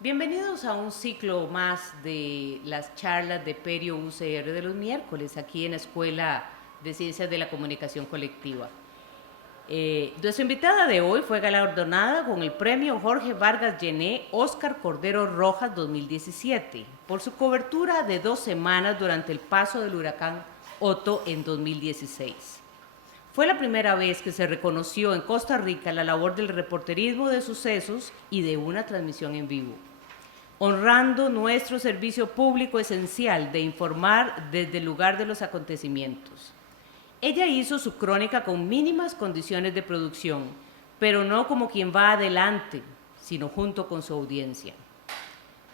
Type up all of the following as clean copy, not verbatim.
Bienvenidos a un ciclo más de las charlas de Perio UCR de los miércoles aquí en la Escuela de Ciencias de la Comunicación Colectiva. Nuestra invitada de hoy fue galardonada con el premio Jorge Vargas Llené Óscar Cordero Rojas 2017 por su cobertura de 2 semanas durante el paso del huracán Otto en 2016. Fue la primera vez que se reconoció en Costa Rica la labor del reporterismo de sucesos y de una transmisión en vivo, honrando nuestro servicio público esencial de informar desde el lugar de los acontecimientos. Ella hizo su crónica con mínimas condiciones de producción, pero no como quien va adelante, sino junto con su audiencia,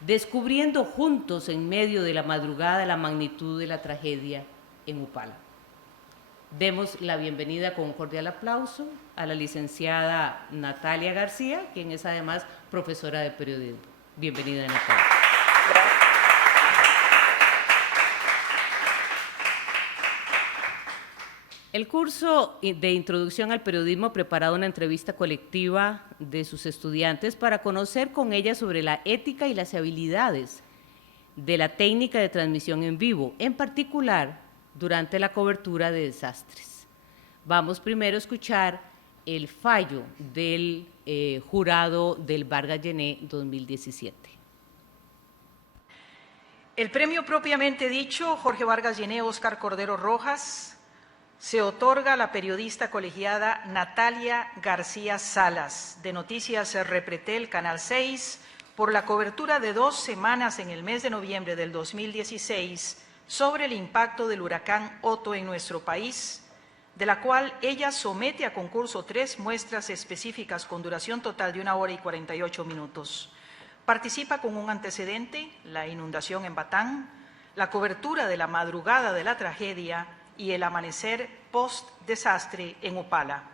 descubriendo juntos en medio de la madrugada la magnitud de la tragedia en Upala. Demos la bienvenida con un cordial aplauso a la licenciada Natalia García, quien es además profesora de periodismo. Bienvenida, Natalia. Gracias. El curso de Introducción al Periodismo ha preparado una entrevista colectiva de sus estudiantes para conocer con ellas sobre la ética y las habilidades de la técnica de transmisión en vivo, en particular durante la cobertura de desastres. Vamos primero a escuchar el fallo del jurado del Vargas Llené 2017. El premio propiamente dicho, Jorge Vargas Llené Óscar Cordero Rojas, se otorga a la periodista colegiada Natalia García Salas, de Noticias Repretel, Canal 6, por la cobertura de 2 semanas en el mes de noviembre del 2016 sobre el impacto del huracán Otto en nuestro país, de la cual ella somete a concurso 3 muestras específicas con duración total de 1 hora y 48 minutos. Participa con un antecedente, la inundación en Batán, la cobertura de la madrugada de la tragedia y el amanecer post-desastre en Upala.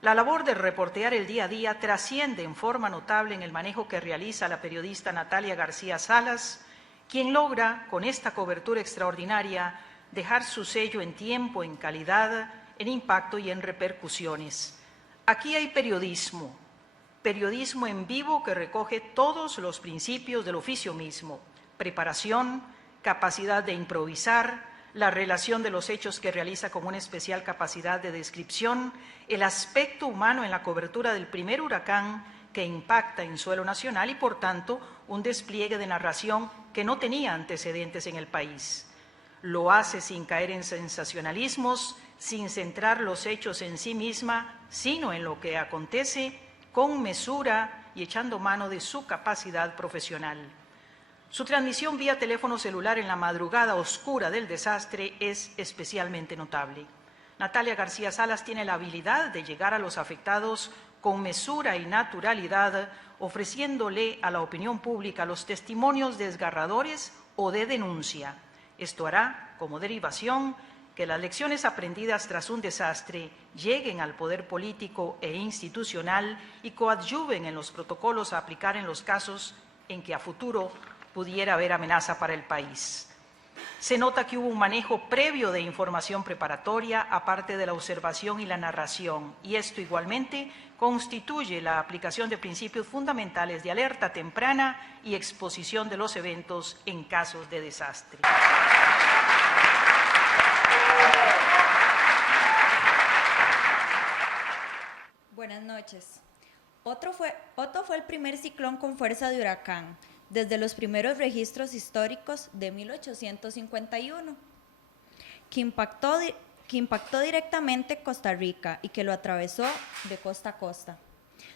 La labor de reportear el día a día trasciende en forma notable en el manejo que realiza la periodista Natalia García Salas, quien logra, con esta cobertura extraordinaria, dejar su sello en tiempo, en calidad, en impacto y en repercusiones. Aquí hay periodismo en vivo que recoge todos los principios del oficio mismo: preparación, capacidad de improvisar, la relación de los hechos que realiza con una especial capacidad de descripción, el aspecto humano en la cobertura del primer huracán que impacta en suelo nacional y, por tanto, un despliegue de narración que no tenía antecedentes en el país. Lo hace sin caer en sensacionalismos, sin centrar los hechos en sí misma, sino en lo que acontece, con mesura y echando mano de su capacidad profesional. Su transmisión vía teléfono celular en la madrugada oscura del desastre es especialmente notable. Natalia García Salas tiene la habilidad de llegar a los afectados con mesura y naturalidad, ofreciéndole a la opinión pública los testimonios desgarradores o de denuncia. Esto hará, como derivación, que las lecciones aprendidas tras un desastre lleguen al poder político e institucional y coadyuven en los protocolos a aplicar en los casos en que a futuro pudiera haber amenaza para el país. Se nota que hubo un manejo previo de información preparatoria, aparte de la observación y la narración, y esto igualmente constituye la aplicación de principios fundamentales de alerta temprana y exposición de los eventos en casos de desastre. Buenas noches. Otto fue el primer ciclón con fuerza de huracán, desde los primeros registros históricos de 1851, que impactó directamente Costa Rica y que lo atravesó de costa a costa.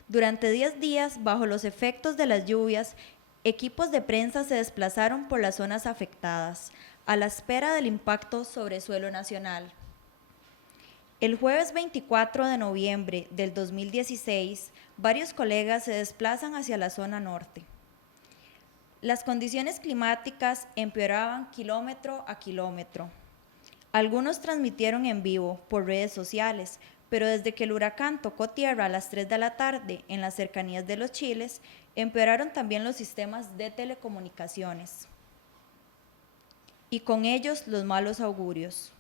Durante 10 días, bajo los efectos de las lluvias, equipos de prensa se desplazaron por las zonas afectadas, a la espera del impacto sobre suelo nacional. El jueves 24 de noviembre del 2016, varios colegas se desplazan hacia la zona norte. Las condiciones climáticas empeoraban kilómetro a kilómetro. Algunos transmitieron en vivo por redes sociales, pero desde que el huracán tocó tierra a las 3 de la tarde en las cercanías de Los Chiles, empeoraron también los sistemas de telecomunicaciones. Y con ellos los malos augurios.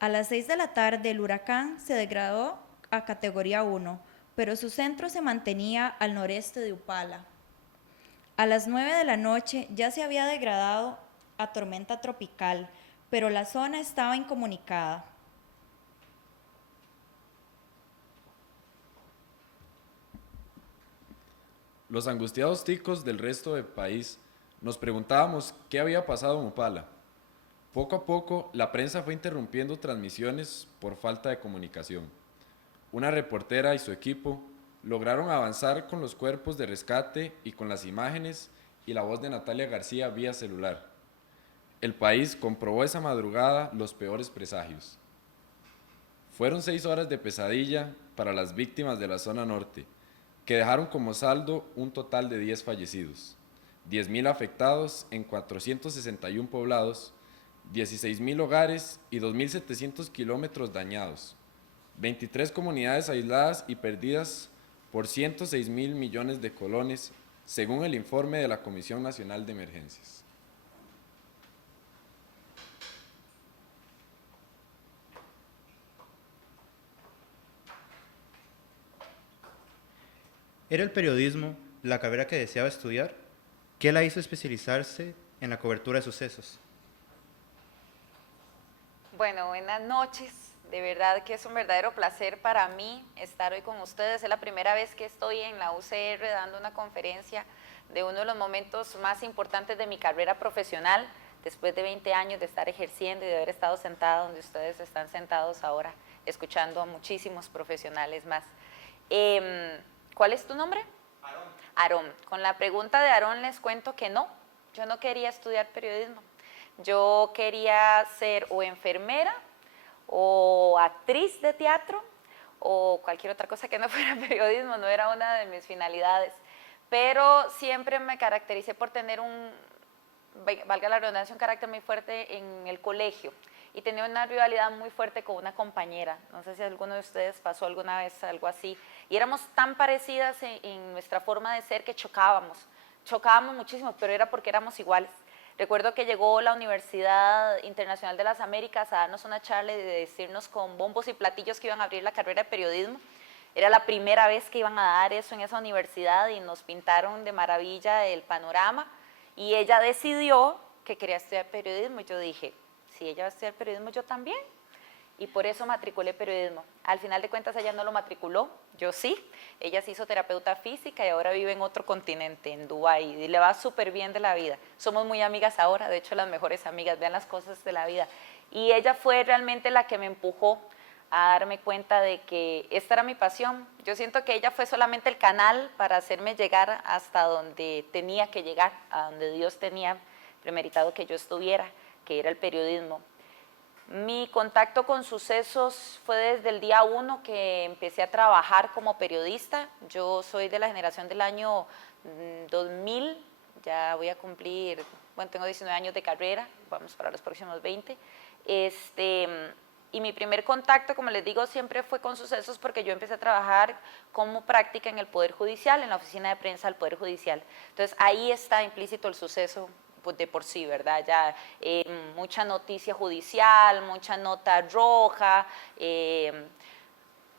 A las 6 de la tarde el huracán se degradó a categoría 1, pero su centro se mantenía al noreste de Upala. A las 9 de la noche ya se había degradado a tormenta tropical, pero la zona estaba incomunicada. Los angustiados ticos del resto del país nos preguntábamos qué había pasado en Upala. Poco a poco, la prensa fue interrumpiendo transmisiones por falta de comunicación. Una reportera y su equipo lograron avanzar con los cuerpos de rescate y con las imágenes y la voz de Natalia García vía celular. El país comprobó esa madrugada los peores presagios. Fueron 6 horas de pesadilla para las víctimas de la zona norte, que dejaron como saldo un total de 10 fallecidos, 10.000 afectados en 461 poblados, 16.000 hogares y 2.700 kilómetros dañados, 23 comunidades aisladas y perdidas por 106.000 millones de colones, según el informe de la Comisión Nacional de Emergencias. ¿Era el periodismo la carrera que deseaba estudiar? ¿Qué la hizo especializarse en la cobertura de sucesos? Bueno, buenas noches. De verdad que es un verdadero placer para mí estar hoy con ustedes. Es la primera vez que estoy en la UCR dando una conferencia de uno de los momentos más importantes de mi carrera profesional, después de 20 años de estar ejerciendo y de haber estado sentada donde ustedes están sentados ahora, escuchando a muchísimos profesionales más. ¿Cuál es tu nombre? Aarón. Aarón. Con la pregunta de Aarón les cuento que no, yo no quería estudiar periodismo. Yo quería ser o enfermera o actriz de teatro o cualquier otra cosa que no fuera periodismo, no era una de mis finalidades. Pero siempre me caractericé por tener valga la redundancia, un carácter muy fuerte en el colegio. Y tenía una rivalidad muy fuerte con una compañera. No sé si alguno de ustedes pasó alguna vez algo así. Y éramos tan parecidas en nuestra forma de ser que chocábamos. Chocábamos muchísimo, pero era porque éramos iguales. Recuerdo que llegó la Universidad Internacional de las Américas a darnos una charla y de decirnos con bombos y platillos que iban a abrir la carrera de periodismo. Era la primera vez que iban a dar eso en esa universidad y nos pintaron de maravilla el panorama. Y ella decidió que quería estudiar periodismo y yo dije, si ella va a estudiar periodismo, yo también. Y por eso matriculé periodismo. Al final de cuentas ella no lo matriculó, yo sí. Ella se hizo terapeuta física y ahora vive en otro continente, en Dubái, y le va súper bien de la vida. Somos muy amigas ahora, de hecho las mejores amigas, vean las cosas de la vida. Y ella fue realmente la que me empujó a darme cuenta de que esta era mi pasión. Yo siento que ella fue solamente el canal para hacerme llegar hasta donde tenía que llegar, a donde Dios tenía premeditado que yo estuviera, que era el periodismo. Mi contacto con sucesos fue desde el día 1 que empecé a trabajar como periodista. Yo soy de la generación del año 2000, ya voy a cumplir, bueno, tengo 19 años de carrera, vamos para los próximos 20. Y mi primer contacto, como les digo, siempre fue con sucesos porque yo empecé a trabajar como práctica en el Poder Judicial, en la oficina de prensa del Poder Judicial. Entonces ahí está implícito el suceso pues, de por sí, ¿verdad? Ya mucha noticia judicial, mucha nota roja,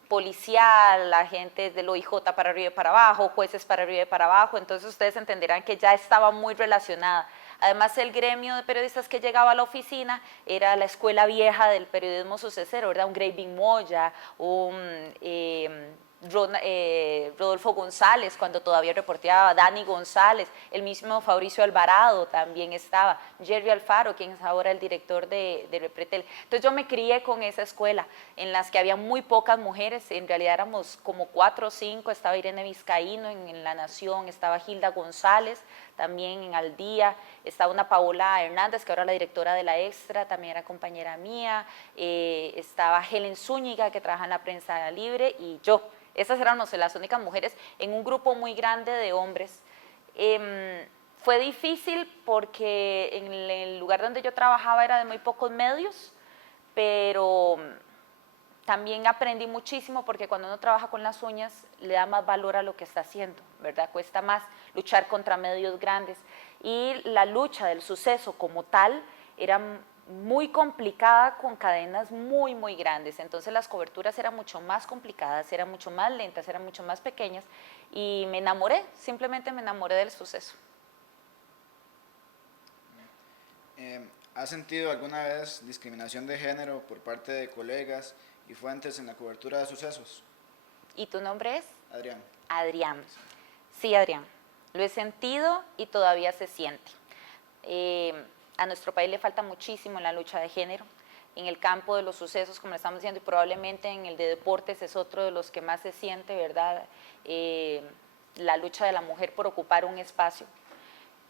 policial, agentes del OIJ para arriba y para abajo, jueces para arriba y para abajo, entonces ustedes entenderán que ya estaba muy relacionada. Además, el gremio de periodistas que llegaba a la oficina era la escuela vieja del periodismo sucesero, ¿verdad? Un Graving Moya, un Rodolfo González, cuando todavía reporteaba, Dani González, el mismo Fabricio Alvarado también estaba, Jerry Alfaro, quien es ahora el director de Repretel. Entonces yo me crié con esa escuela, en las que había muy pocas mujeres, en realidad éramos como 4 o 5, estaba Irene Vizcaíno en La Nación, estaba Hilda González, también en Al Día, estaba una Paola Hernández, que ahora es la directora de La Extra, también era compañera mía, estaba Helen Zúñiga, que trabaja en la prensa libre, y yo. Esas eran, no sé, las únicas mujeres en un grupo muy grande de hombres. Fue difícil porque en el lugar donde yo trabajaba era de muy pocos medios, pero también aprendí muchísimo porque cuando uno trabaja con las uñas le da más valor a lo que está haciendo, ¿verdad? Cuesta más luchar contra medios grandes. Y la lucha del suceso como tal era muy complicada con cadenas muy, muy grandes. Entonces las coberturas eran mucho más complicadas, eran mucho más lentas, eran mucho más pequeñas y me enamoré, simplemente me enamoré del suceso. ¿Ha sentido alguna vez discriminación de género por parte de colegas y fuentes en la cobertura de sucesos? ¿Y tu nombre es? Adrián. Adrián. Sí, Adrián. Lo he sentido y todavía se siente. A nuestro país le falta muchísimo en la lucha de género. En el campo de los sucesos, como le estamos diciendo, y probablemente en el de deportes es otro de los que más se siente, ¿verdad? La lucha de la mujer por ocupar un espacio.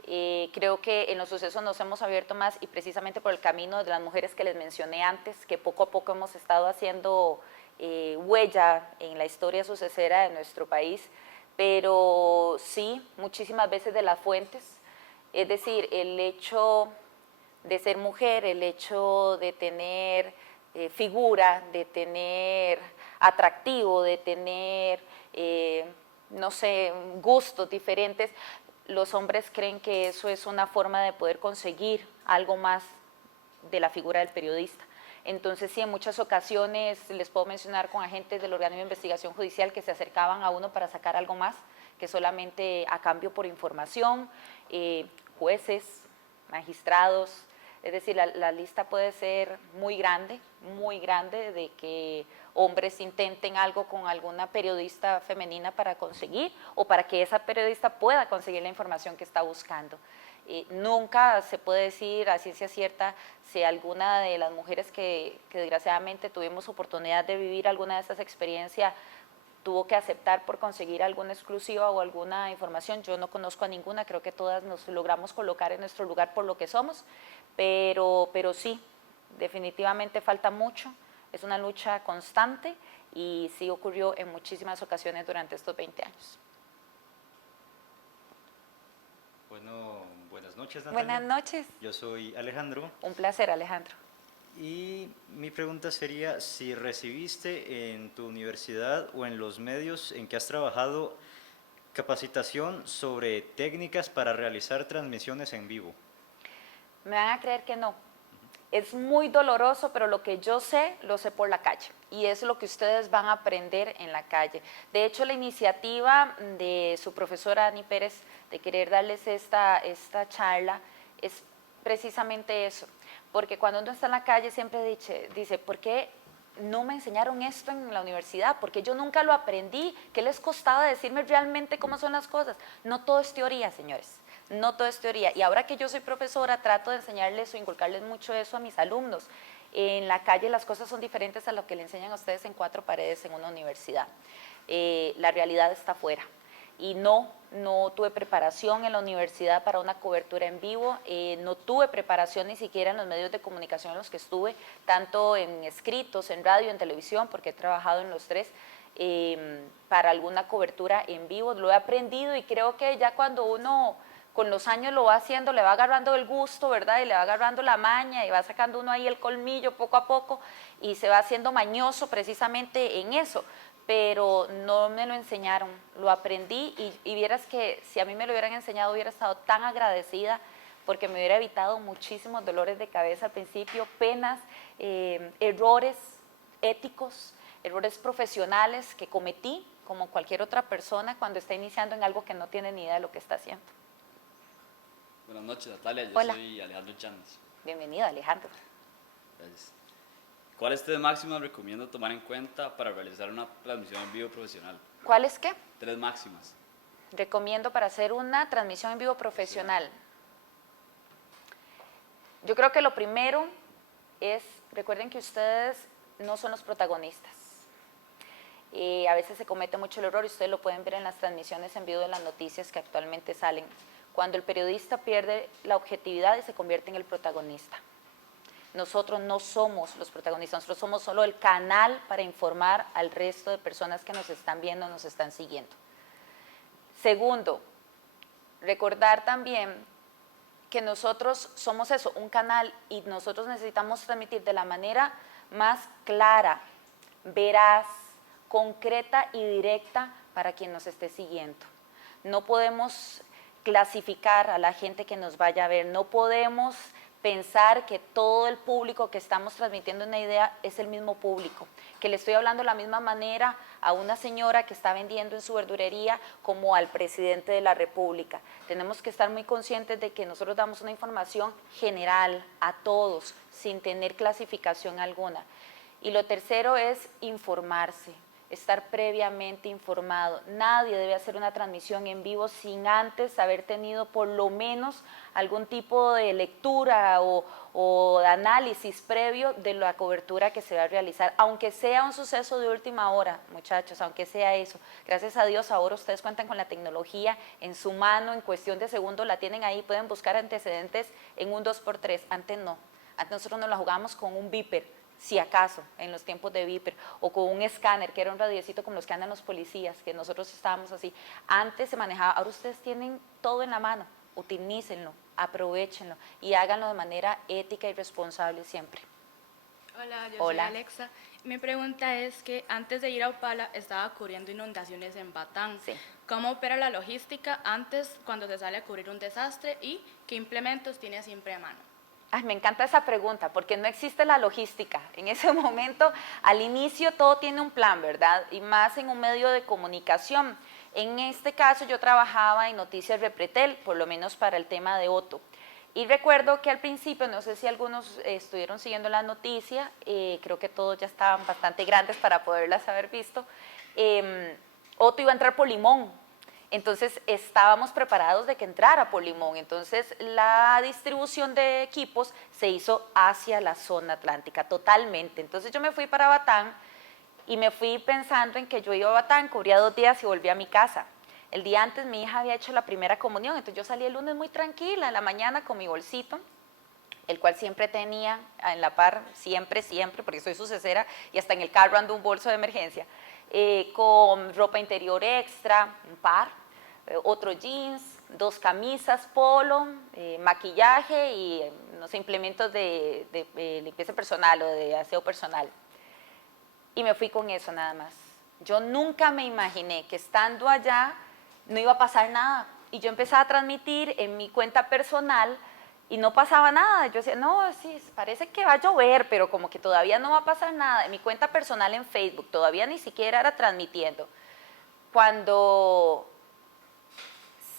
Creo que en los sucesos nos hemos abierto más y precisamente por el camino de las mujeres que les mencioné antes, que poco a poco hemos estado haciendo huella en la historia sucesera de nuestro país, pero sí, muchísimas veces de las fuentes, es decir, el hecho de ser mujer, el hecho de tener figura, de tener atractivo, de tener, no sé, gustos diferentes, los hombres creen que eso es una forma de poder conseguir algo más de la figura del periodista. Entonces, sí, en muchas ocasiones les puedo mencionar con agentes del organismo de investigación judicial que se acercaban a uno para sacar algo más que solamente a cambio por información, jueces, magistrados, es decir, la lista puede ser muy grande de que hombres intenten algo con alguna periodista femenina para conseguir o para que esa periodista pueda conseguir la información que está buscando. Nunca se puede decir a ciencia cierta si alguna de las mujeres que desgraciadamente tuvimos oportunidad de vivir alguna de esas experiencias tuvo que aceptar por conseguir alguna exclusiva o alguna información. Yo no conozco a ninguna, creo que todas nos logramos colocar en nuestro lugar por lo que somos, pero sí, definitivamente falta mucho, es una lucha constante y sí ocurrió en muchísimas ocasiones durante estos 20 años. Bueno, buenas noches, Natalia. Buenas noches. Yo soy Alejandro. Un placer, Alejandro. Y mi pregunta sería si recibiste en tu universidad o en los medios en que has trabajado capacitación sobre técnicas para realizar transmisiones en vivo. Me van a creer que no. Es muy doloroso, pero lo que yo sé, lo sé por la calle. Y es lo que ustedes van a aprender en la calle. De hecho, la iniciativa de su profesora Ani Pérez de querer darles esta charla es precisamente eso. Porque cuando uno está en la calle siempre dice, ¿por qué no me enseñaron esto en la universidad? Porque yo nunca lo aprendí. ¿Qué les costaba decirme realmente cómo son las cosas? No todo es teoría, señores. No todo es teoría. Y ahora que yo soy profesora, trato de enseñarles o inculcarles mucho eso a mis alumnos. En la calle las cosas son diferentes a lo que le enseñan a ustedes en 4 paredes en una universidad. La realidad está afuera. Y no tuve preparación en la universidad para una cobertura en vivo, no tuve preparación ni siquiera en los medios de comunicación en los que estuve, tanto en escritos, en radio, en televisión, porque he trabajado en los 3, para alguna cobertura en vivo. Lo he aprendido y creo que ya cuando uno con los años lo va haciendo, le va agarrando el gusto, ¿verdad? Y le va agarrando la maña y va sacando uno ahí el colmillo poco a poco y se va haciendo mañoso precisamente en eso. Pero no me lo enseñaron, lo aprendí y vieras que si a mí me lo hubieran enseñado hubiera estado tan agradecida porque me hubiera evitado muchísimos dolores de cabeza al principio, penas, errores éticos, errores profesionales que cometí como cualquier otra persona cuando está iniciando en algo que no tiene ni idea de lo que está haciendo. Buenas noches, Natalia, yo Hola. soy Alejandro Chández. Bienvenido, Alejandro. Gracias. ¿Cuáles 3 máximas recomiendo tomar en cuenta para realizar una transmisión en vivo profesional? ¿Cuál es qué? 3 máximas. Recomiendo para hacer una transmisión en vivo profesional. Yo creo que lo primero es, recuerden que ustedes no son los protagonistas. A veces se comete mucho el error y ustedes lo pueden ver en las transmisiones en vivo de las noticias que actualmente salen. Cuando el periodista pierde la objetividad y se convierte en el protagonista. Nosotros no somos los protagonistas, nosotros somos solo el canal para informar al resto de personas que nos están viendo, nos están siguiendo. Segundo, recordar también que nosotros somos eso, un canal, y nosotros necesitamos transmitir de la manera más clara, veraz, concreta y directa para quien nos esté siguiendo. No podemos clasificar a la gente que nos vaya a ver, no podemos pensar que todo el público que estamos transmitiendo una idea es el mismo público, que le estoy hablando de la misma manera a una señora que está vendiendo en su verdurería como al presidente de la República. Tenemos que estar muy conscientes de que nosotros damos una información general a todos, sin tener clasificación alguna. Y lo tercero es informarse, estar previamente informado. Nadie debe hacer una transmisión en vivo sin antes haber tenido por lo menos algún tipo de lectura o de análisis previo de la cobertura que se va a realizar, aunque sea un suceso de última hora, muchachos, aunque sea eso. Gracias a Dios ahora ustedes cuentan con la tecnología en su mano, en cuestión de segundos la tienen ahí, pueden buscar antecedentes en un 2x3, antes no. Antes nosotros nos la jugábamos con un beeper, si acaso, en los tiempos de Viper, o con un escáner, que era un radiecito como los que andan los policías, que nosotros estábamos así. Antes se manejaba, ahora ustedes tienen todo en la mano, utilícenlo, aprovechenlo y háganlo de manera ética y responsable siempre. Hola, yo Hola. soy Alexa. Mi pregunta es que antes de ir a Upala estaba cubriendo inundaciones en Batán. Sí. ¿Cómo opera la logística antes cuando se sale a cubrir un desastre y qué implementos tiene siempre a mano? Ay, me encanta esa pregunta porque no existe la logística. En ese momento, al inicio, todo tiene un plan, ¿verdad? Y más en un medio de comunicación. En este caso, yo trabajaba en Noticias Repretel, por lo menos para el tema de Otto. Y recuerdo que al principio, no sé si algunos estuvieron siguiendo la noticia, creo que todos ya estaban bastante grandes para poderlas haber visto, Otto iba a entrar por Limón. Entonces estábamos preparados de que entrara por Limón, entonces la distribución de equipos se hizo hacia la zona atlántica totalmente. Entonces yo me fui para Batán y me fui pensando en que yo iba a Batán, cubría 2 días y volví a mi casa. El día antes mi hija había hecho la primera comunión, entonces yo salí el lunes muy tranquila en la mañana con mi bolsito, el cual siempre tenía en la par, siempre, porque soy su cesera y hasta en el carro ando un bolso de emergencia. Con ropa interior extra, un par, otro jeans, 2 camisas, polo, maquillaje y no sé, implementos de limpieza personal o de aseo personal. Y me fui con eso nada más. Yo nunca me imaginé que estando allá no iba a pasar nada. Y yo empecé a transmitir en mi cuenta personal y no pasaba nada. Yo decía, no, sí, parece que va a llover, pero como que todavía no va a pasar nada. En mi cuenta personal en Facebook, todavía ni siquiera era transmitiendo. Cuando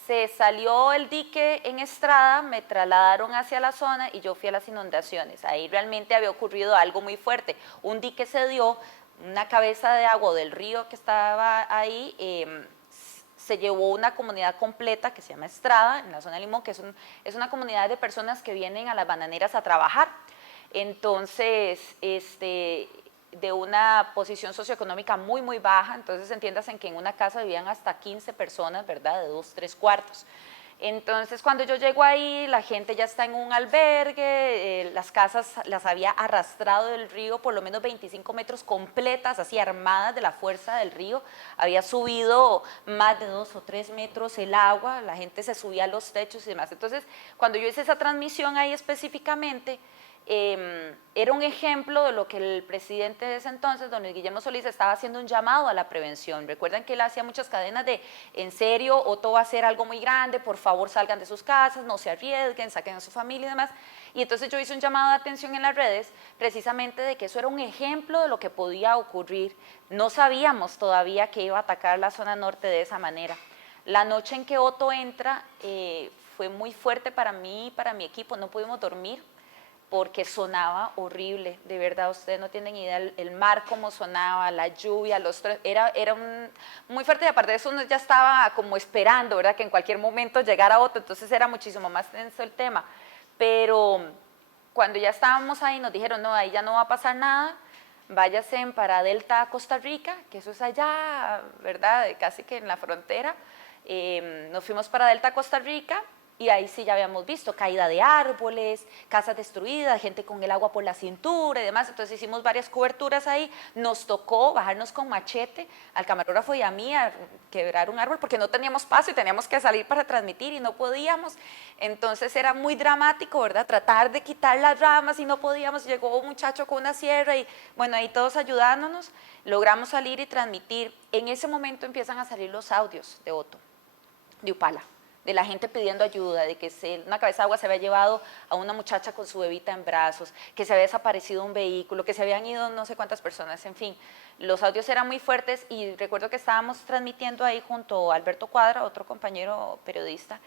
se salió el dique en Estrada, me trasladaron hacia la zona y yo fui a las inundaciones. Ahí realmente había ocurrido algo muy fuerte. Un dique se dio, una cabeza de agua del río que estaba ahí, se llevó una comunidad completa que se llama Estrada, en la zona de Limón, que es una comunidad de personas que vienen a las bananeras a trabajar. Entonces, de una posición socioeconómica muy, muy baja, entonces entiéndase en que en una casa vivían hasta 15 personas, ¿verdad?, de 2, 3 cuartos. Entonces, cuando yo llego ahí, la gente ya está en un albergue, las casas las había arrastrado del río por lo menos 25 metros completas, así armadas de la fuerza del río, había subido más de 2 o 3 metros el agua, la gente se subía a los techos y demás. Entonces, cuando yo hice esa transmisión ahí específicamente, era un ejemplo de lo que el presidente de ese entonces, don Luis Guillermo Solís, estaba haciendo un llamado a la prevención. Recuerdan que él hacía muchas cadenas de, en serio, Otto va a hacer algo muy grande, por favor salgan de sus casas, no se arriesguen, saquen a su familia y demás. Y entonces yo hice un llamado de atención en las redes, precisamente de que eso era un ejemplo de lo que podía ocurrir. No sabíamos todavía que iba a atacar la zona norte de esa manera. La noche en que Otto entra fue muy fuerte para mí y para mi equipo, no pudimos dormir, porque sonaba horrible, de verdad, ustedes no tienen idea, el mar como sonaba, la lluvia, era muy fuerte y aparte de eso uno ya estaba como esperando, ¿verdad?, que en cualquier momento llegara otro, entonces era muchísimo más tenso el tema, pero cuando ya estábamos ahí nos dijeron, no, ahí ya no va a pasar nada, váyase para Delta, Costa Rica, que eso es allá, ¿verdad?, casi que en la frontera, nos fuimos para Delta, Costa Rica. Y ahí sí ya habíamos visto caída de árboles, casas destruidas, gente con el agua por la cintura y demás. Entonces hicimos varias coberturas ahí. Nos tocó bajarnos con machete al camarógrafo y a mí a quebrar un árbol porque no teníamos paso y teníamos que salir para transmitir y no podíamos. Entonces era muy dramático, ¿verdad? Tratar de quitar las ramas y no podíamos. Llegó un muchacho con una sierra y bueno, ahí todos ayudándonos. Logramos salir y transmitir. En ese momento empiezan a salir los audios de Otto, de Upala. de la gente pidiendo ayuda, de que una cabeza de agua se había llevado a una muchacha con su bebita en brazos, que se había desaparecido un vehículo, que se habían ido no sé cuántas personas, en fin. Los audios eran muy fuertes y recuerdo que estábamos transmitiendo ahí junto a Alberto Cuadra, otro compañero periodista,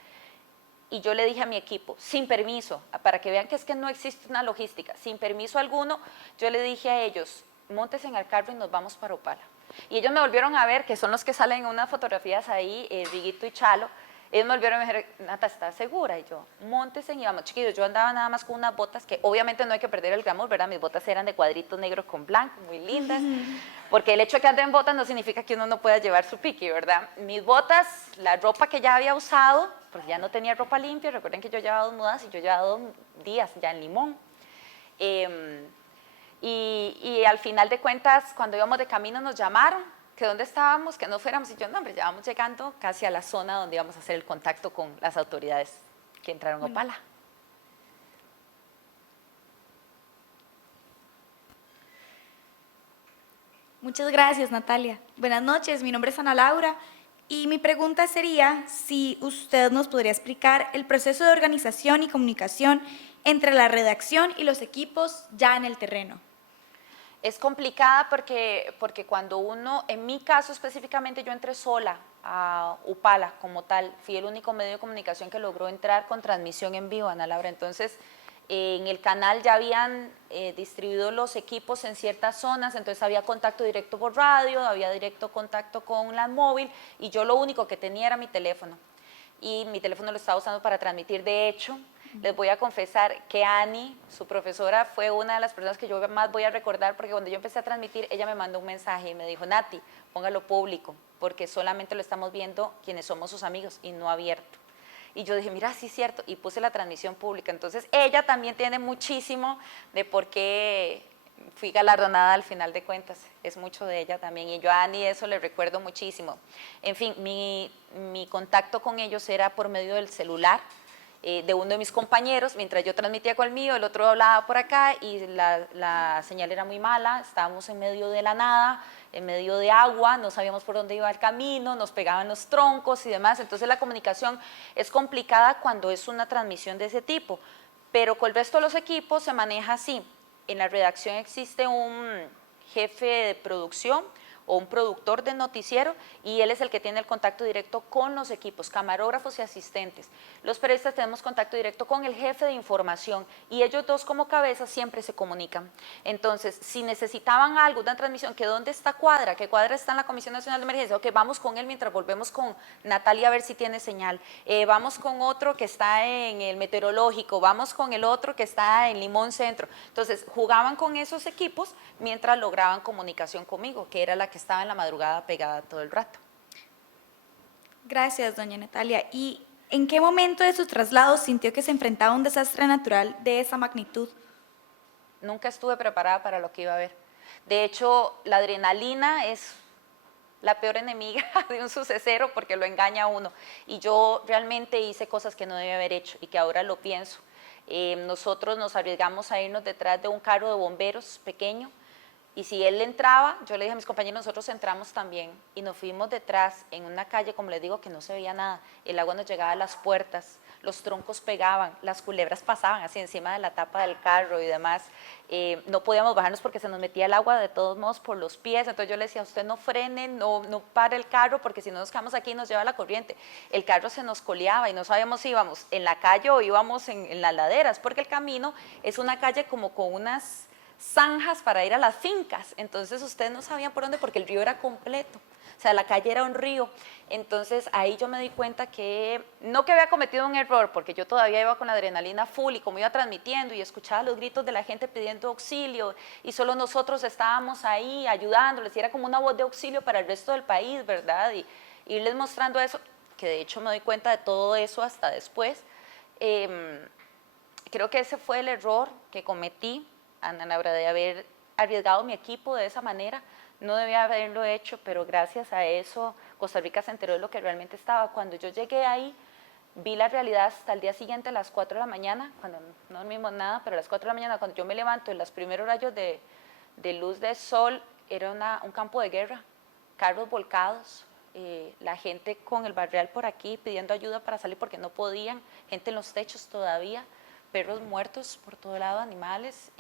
y yo le dije a mi equipo, sin permiso, para que vean que es que no existe una logística, sin permiso alguno, yo le dije a ellos, móntense en el carro y nos vamos para Upala. Y ellos me volvieron a ver, que son los que salen en unas fotografías ahí, Riguito y Chalo, ellos me volvieron a decir, Nata, ¿estás segura? Y yo, móntense y vamos, chiquillos, yo andaba nada más con unas botas que obviamente no hay que perder el glamour, ¿verdad? Mis botas eran de cuadritos negros con blanco, muy lindas, porque el hecho de que ande en botas no significa que uno no pueda llevar su piqui, ¿verdad? Mis botas, la ropa que ya había usado, porque ya no tenía ropa limpia, recuerden que yo llevaba 2 mudas y yo llevaba 2 días ya en Limón. Y al final de cuentas, cuando íbamos de camino nos llamaron, que dónde estábamos, que no fuéramos, y yo, no hombre, ya vamos llegando casi a la zona donde íbamos a hacer el contacto con las autoridades que entraron a Upala. Muchas gracias, Natalia. Buenas noches, mi nombre es Ana Laura y mi pregunta sería si usted nos podría explicar el proceso de organización y comunicación entre la redacción y los equipos ya en el terreno. Es complicada porque cuando uno, en mi caso específicamente, yo entré sola a Upala como tal, fui el único medio de comunicación que logró entrar con transmisión en vivo, Ana Laura, entonces en el canal ya habían distribuido los equipos en ciertas zonas, entonces había contacto directo por radio, había directo contacto con la móvil y yo lo único que tenía era mi teléfono y mi teléfono lo estaba usando para transmitir. De hecho, les voy a confesar que Ani, su profesora, fue una de las personas que yo más voy a recordar porque cuando yo empecé a transmitir, ella me mandó un mensaje y me dijo, Nati, póngalo público porque solamente lo estamos viendo quienes somos sus amigos y no abierto. Y yo dije, mira, sí es cierto, y puse la transmisión pública. Entonces, ella también tiene muchísimo de por qué fui galardonada al final de cuentas. Es mucho de ella también, y yo a Ani eso le recuerdo muchísimo. En fin, mi contacto con ellos era por medio del celular de uno de mis compañeros. Mientras yo transmitía con el mío, el otro hablaba por acá y la señal era muy mala, estábamos en medio de la nada, en medio de agua, no sabíamos por dónde iba el camino, nos pegaban los troncos y demás, entonces la comunicación es complicada cuando es una transmisión de ese tipo, pero con el resto de los equipos se maneja así. En la redacción existe un jefe de producción o un productor de noticiero y él es el que tiene el contacto directo con los equipos, camarógrafos y asistentes. Los periodistas tenemos contacto directo con el jefe de información y ellos dos como cabezas siempre se comunican. Entonces, si necesitaban algo, una transmisión, que dónde está Cuadra, que Cuadra está en la Comisión Nacional de Emergencia, ok, vamos con él mientras volvemos con Natalia a ver si tiene señal, vamos con otro que está en el meteorológico, vamos con el otro que está en Limón Centro. Entonces, jugaban con esos equipos mientras lograban comunicación conmigo, que era la que estaba en la madrugada pegada todo el rato. Gracias, doña Natalia. ¿Y en qué momento de su traslado sintió que se enfrentaba a un desastre natural de esa magnitud? Nunca estuve preparada para lo que iba a ver. De hecho, la adrenalina es la peor enemiga de un sucesero porque lo engaña a uno. Y yo realmente hice cosas que no debía haber hecho y que ahora lo pienso. Nosotros nos arriesgamos a irnos detrás de un carro de bomberos pequeño. Y si él entraba, yo le dije a mis compañeros, nosotros entramos también y nos fuimos detrás en una calle, como les digo, que no se veía nada. El agua nos llegaba a las puertas, los troncos pegaban, las culebras pasaban así encima de la tapa del carro y demás. No podíamos bajarnos porque se nos metía el agua de todos modos por los pies. Entonces yo le decía, usted no frene, no pare el carro porque si no nos quedamos aquí nos lleva la corriente. El carro se nos coleaba y no sabíamos si íbamos en la calle o íbamos en las laderas, porque el camino es una calle como con unas zanjas para ir a las fincas, entonces ustedes no sabían por dónde porque el río era completo, o sea, la calle era un río. Entonces ahí yo me di cuenta que, no que había cometido un error, porque yo todavía iba con la adrenalina full y como iba transmitiendo y escuchaba los gritos de la gente pidiendo auxilio y solo nosotros estábamos ahí ayudándoles y era como una voz de auxilio para el resto del país, ¿verdad? Y irles mostrando eso, que de hecho me doy cuenta de todo eso hasta después. Creo que ese fue el error que cometí, Ana Laura, de haber arriesgado mi equipo de esa manera. No debía haberlo hecho, pero gracias a eso Costa Rica se enteró de lo que realmente estaba. Cuando yo llegué ahí, vi la realidad hasta el día siguiente a las 4 de la mañana, cuando no dormimos nada, pero a las 4 de la mañana, cuando yo me levanto, en los primeros rayos de luz de sol, era un campo de guerra, carros volcados, la gente con el barrial por aquí pidiendo ayuda para salir porque no podían, gente en los techos todavía, perros muertos por todo lado, animales,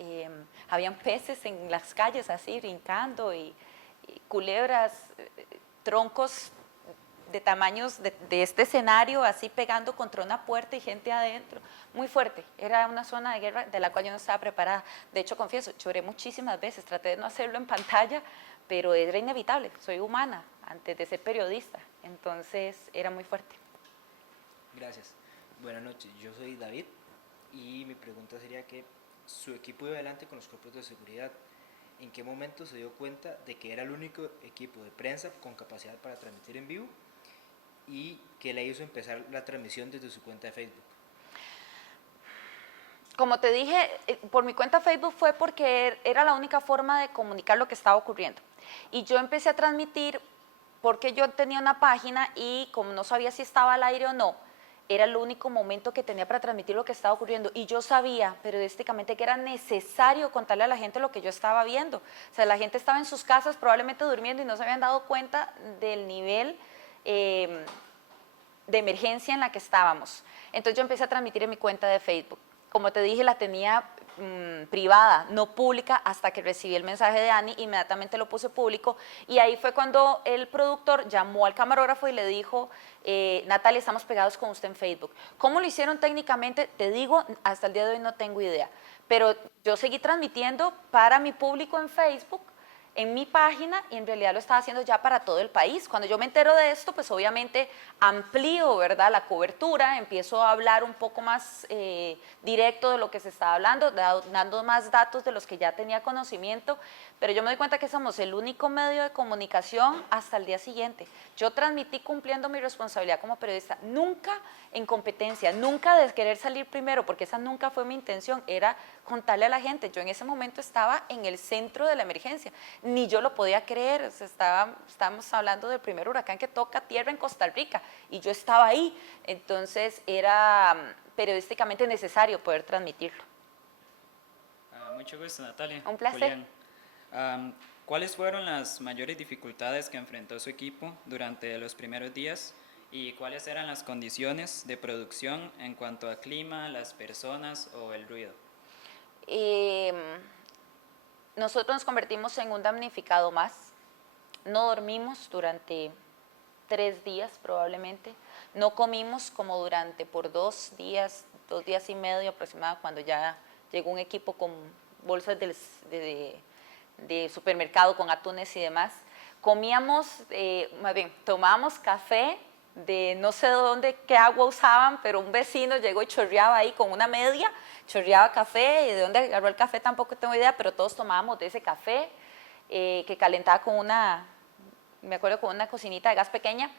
habían peces en las calles así brincando y culebras, troncos de tamaños de este escenario así pegando contra una puerta y gente adentro, muy fuerte, era una zona de guerra de la cual yo no estaba preparada. De hecho, confieso, lloré muchísimas veces, traté de no hacerlo en pantalla, pero era inevitable, soy humana antes de ser periodista, entonces era muy fuerte. Gracias. Buenas noches, yo soy David y mi pregunta sería que su equipo iba adelante con los cuerpos de seguridad. ¿En qué momento se dio cuenta de que era el único equipo de prensa con capacidad para transmitir en vivo? ¿Y qué le hizo empezar la transmisión desde su cuenta de Facebook? Como te dije, por mi cuenta Facebook fue porque era la única forma de comunicar lo que estaba ocurriendo. Y yo empecé a transmitir porque yo tenía una página y como no sabía si estaba al aire o no, era el único momento que tenía para transmitir lo que estaba ocurriendo. Y yo sabía periodísticamente que era necesario contarle a la gente lo que yo estaba viendo. O sea, la gente estaba en sus casas probablemente durmiendo y no se habían dado cuenta del nivel de emergencia en la que estábamos. Entonces yo empecé a transmitir en mi cuenta de Facebook. Como te dije, la tenía privada, no pública, hasta que recibí el mensaje de Ani, inmediatamente lo puse público y ahí fue cuando el productor llamó al camarógrafo y le dijo, Natalia, estamos pegados con usted en Facebook. ¿Cómo lo hicieron técnicamente? Te digo, hasta el día de hoy no tengo idea, pero yo seguí transmitiendo para mi público en Facebook, en mi página, y en realidad lo estaba haciendo ya para todo el país. Cuando yo me entero de esto, pues obviamente amplío, ¿verdad?, la cobertura, empiezo a hablar un poco más directo de lo que se estaba hablando, dando más datos de los que ya tenía conocimiento, pero yo me doy cuenta que somos el único medio de comunicación hasta el día siguiente. Yo transmití cumpliendo mi responsabilidad como periodista, nunca en competencia, nunca de querer salir primero, porque esa nunca fue mi intención, era contarle a la gente. Yo en ese momento estaba en el centro de la emergencia, ni yo lo podía creer, o sea, estábamos hablando del primer huracán que toca tierra en Costa Rica, y yo estaba ahí, entonces era periodísticamente necesario poder transmitirlo. Mucho gusto, Natalia. Un placer. Julián. ¿Cuáles fueron las mayores dificultades que enfrentó su equipo durante los primeros días y cuáles eran las condiciones de producción en cuanto a clima, las personas o el ruido? Nosotros nos convertimos en un damnificado más, no dormimos durante 3 días probablemente, no comimos como por 2 días y medio aproximadamente, cuando ya llegó un equipo con bolsas de supermercado con atunes y demás. Comíamos, más bien, tomábamos café de no sé de dónde, qué agua usaban, pero un vecino llegó y chorreaba ahí con una media, chorreaba café, y de dónde agarró el café tampoco tengo idea, pero todos tomábamos de ese café que calentaba con me acuerdo, con una cocinita de gas pequeña.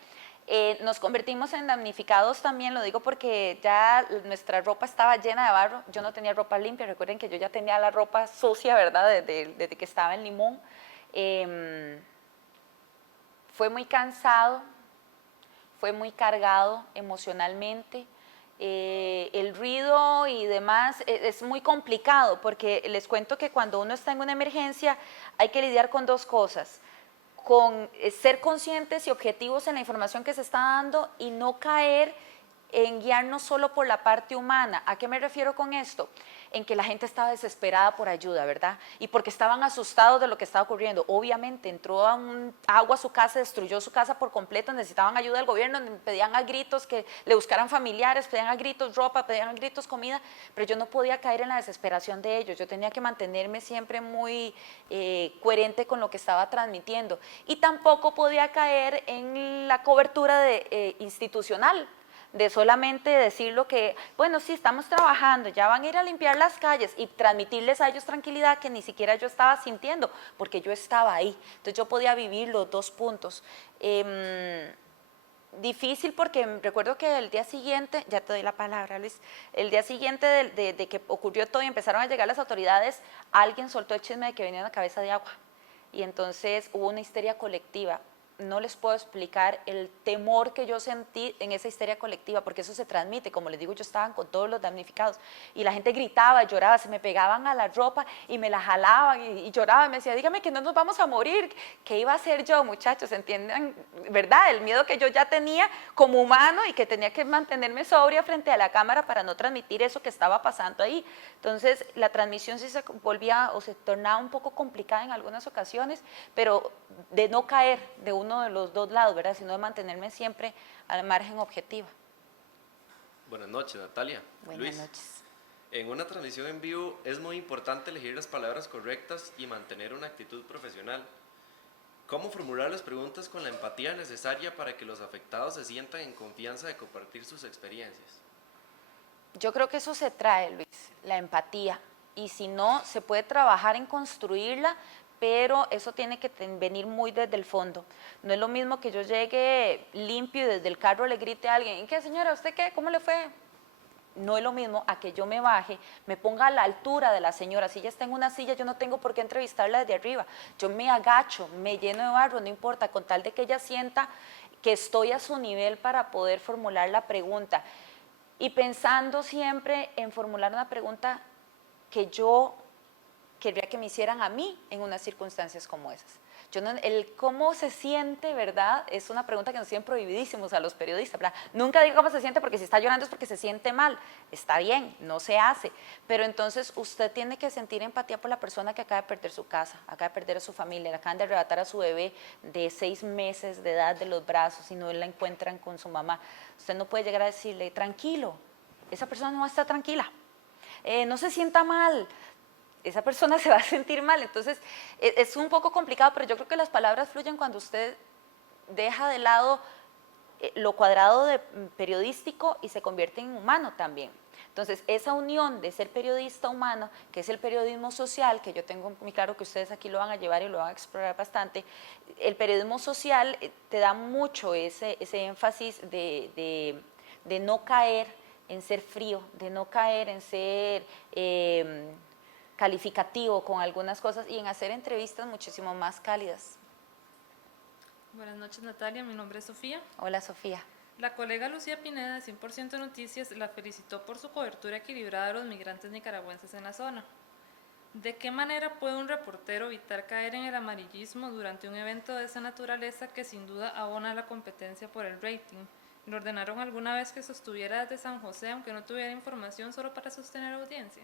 Nos convertimos en damnificados también, lo digo porque ya nuestra ropa estaba llena de barro, yo no tenía ropa limpia, recuerden que yo ya tenía la ropa sucia, ¿verdad?, desde que estaba en Limón. Fue muy cansado, fue muy cargado emocionalmente, el ruido y demás es muy complicado, porque les cuento que cuando uno está en una emergencia hay que lidiar con 2 cosas, con ser conscientes y objetivos en la información que se está dando y no caer en guiarnos solo por la parte humana. ¿A qué me refiero con esto? En que la gente estaba desesperada por ayuda, ¿verdad? Y porque estaban asustados de lo que estaba ocurriendo. Obviamente entró agua a su casa, destruyó su casa por completo, necesitaban ayuda del gobierno, pedían a gritos que le buscaran familiares, pedían a gritos ropa, pedían a gritos comida, pero yo no podía caer en la desesperación de ellos. Yo tenía que mantenerme siempre muy coherente con lo que estaba transmitiendo. Y tampoco podía caer en la cobertura institucional, de solamente decir lo que, bueno, sí, estamos trabajando, ya van a ir a limpiar las calles, y transmitirles a ellos tranquilidad que ni siquiera yo estaba sintiendo, porque yo estaba ahí. Entonces yo podía vivir los 2 puntos. Difícil porque recuerdo que el día siguiente, ya te doy la palabra, Luis, el día siguiente de que ocurrió todo y empezaron a llegar las autoridades, alguien soltó el chisme de que venía una cabeza de agua, y entonces hubo una histeria colectiva. no les puedo explicar el temor que yo sentí en esa histeria colectiva, porque eso se transmite, como les digo, yo estaban con todos los damnificados y la gente gritaba, lloraba, se me pegaban a la ropa y me la jalaban y lloraba, y me decía, dígame que no nos vamos a morir, ¿qué iba a hacer yo, muchachos? ¿Entienden? ¿Verdad? El miedo que yo ya tenía como humano y que tenía que mantenerme sobria frente a la cámara para no transmitir eso que estaba pasando ahí. Entonces, la transmisión sí se volvía o se tornaba un poco complicada en algunas ocasiones, pero de no caer de uno de los dos lados, ¿verdad? Sino de mantenerme siempre al margen objetiva. Buenas noches, Natalia. Buenas noches. En una transmisión en vivo es muy importante elegir las palabras correctas y mantener una actitud profesional. ¿Cómo formular las preguntas con la empatía necesaria para que los afectados se sientan en confianza de compartir sus experiencias? Yo creo que eso se trae, Luis, la empatía. Y si no, se puede trabajar en construirla, pero eso tiene que venir muy desde el fondo. No es lo mismo que yo llegue limpio y desde el carro le grite a alguien, ¿y qué, señora, usted qué? ¿Cómo le fue? No es lo mismo a que yo me baje, me ponga a la altura de la señora. Si ella está en una silla, yo no tengo por qué entrevistarla desde arriba. Yo me agacho, me lleno de barro, no importa, con tal de que ella sienta que estoy a su nivel para poder formular la pregunta. Y pensando siempre en formular una pregunta que yo querría que me hicieran a mí en unas circunstancias como esas. El cómo se siente, ¿verdad? Es una pregunta que nos tienen prohibidísimos a los periodistas, ¿verdad? Nunca digo cómo se siente porque si está llorando es porque se siente mal. Está bien, no se hace. Pero entonces usted tiene que sentir empatía por la persona que acaba de perder su casa, acaba de perder a su familia, le acaban de arrebatar a su bebé de 6 meses de edad de los brazos y no la encuentran con su mamá. Usted no puede llegar a decirle, tranquilo, esa persona no está tranquila, no se sienta mal. Esa persona se va a sentir mal, entonces es un poco complicado, pero yo creo que las palabras fluyen cuando usted deja de lado lo cuadrado de periodístico y se convierte en humano también. Entonces, esa unión de ser periodista humano, que es el periodismo social, que yo tengo muy claro que ustedes aquí lo van a llevar y lo van a explorar bastante, el periodismo social te da mucho ese énfasis de no caer en ser frío, de no caer en ser calificativo con algunas cosas y en hacer entrevistas muchísimo más cálidas. Buenas noches, Natalia. Mi nombre es Sofía. Hola, Sofía. La colega Lucía Pineda de 100% Noticias la felicitó por su cobertura equilibrada de los migrantes nicaragüenses en la zona. ¿De qué manera puede un reportero evitar caer en el amarillismo durante un evento de esa naturaleza que sin duda abona la competencia por el rating? ¿Le ordenaron alguna vez que sostuviera desde San José, aunque no tuviera información, solo para sostener audiencia?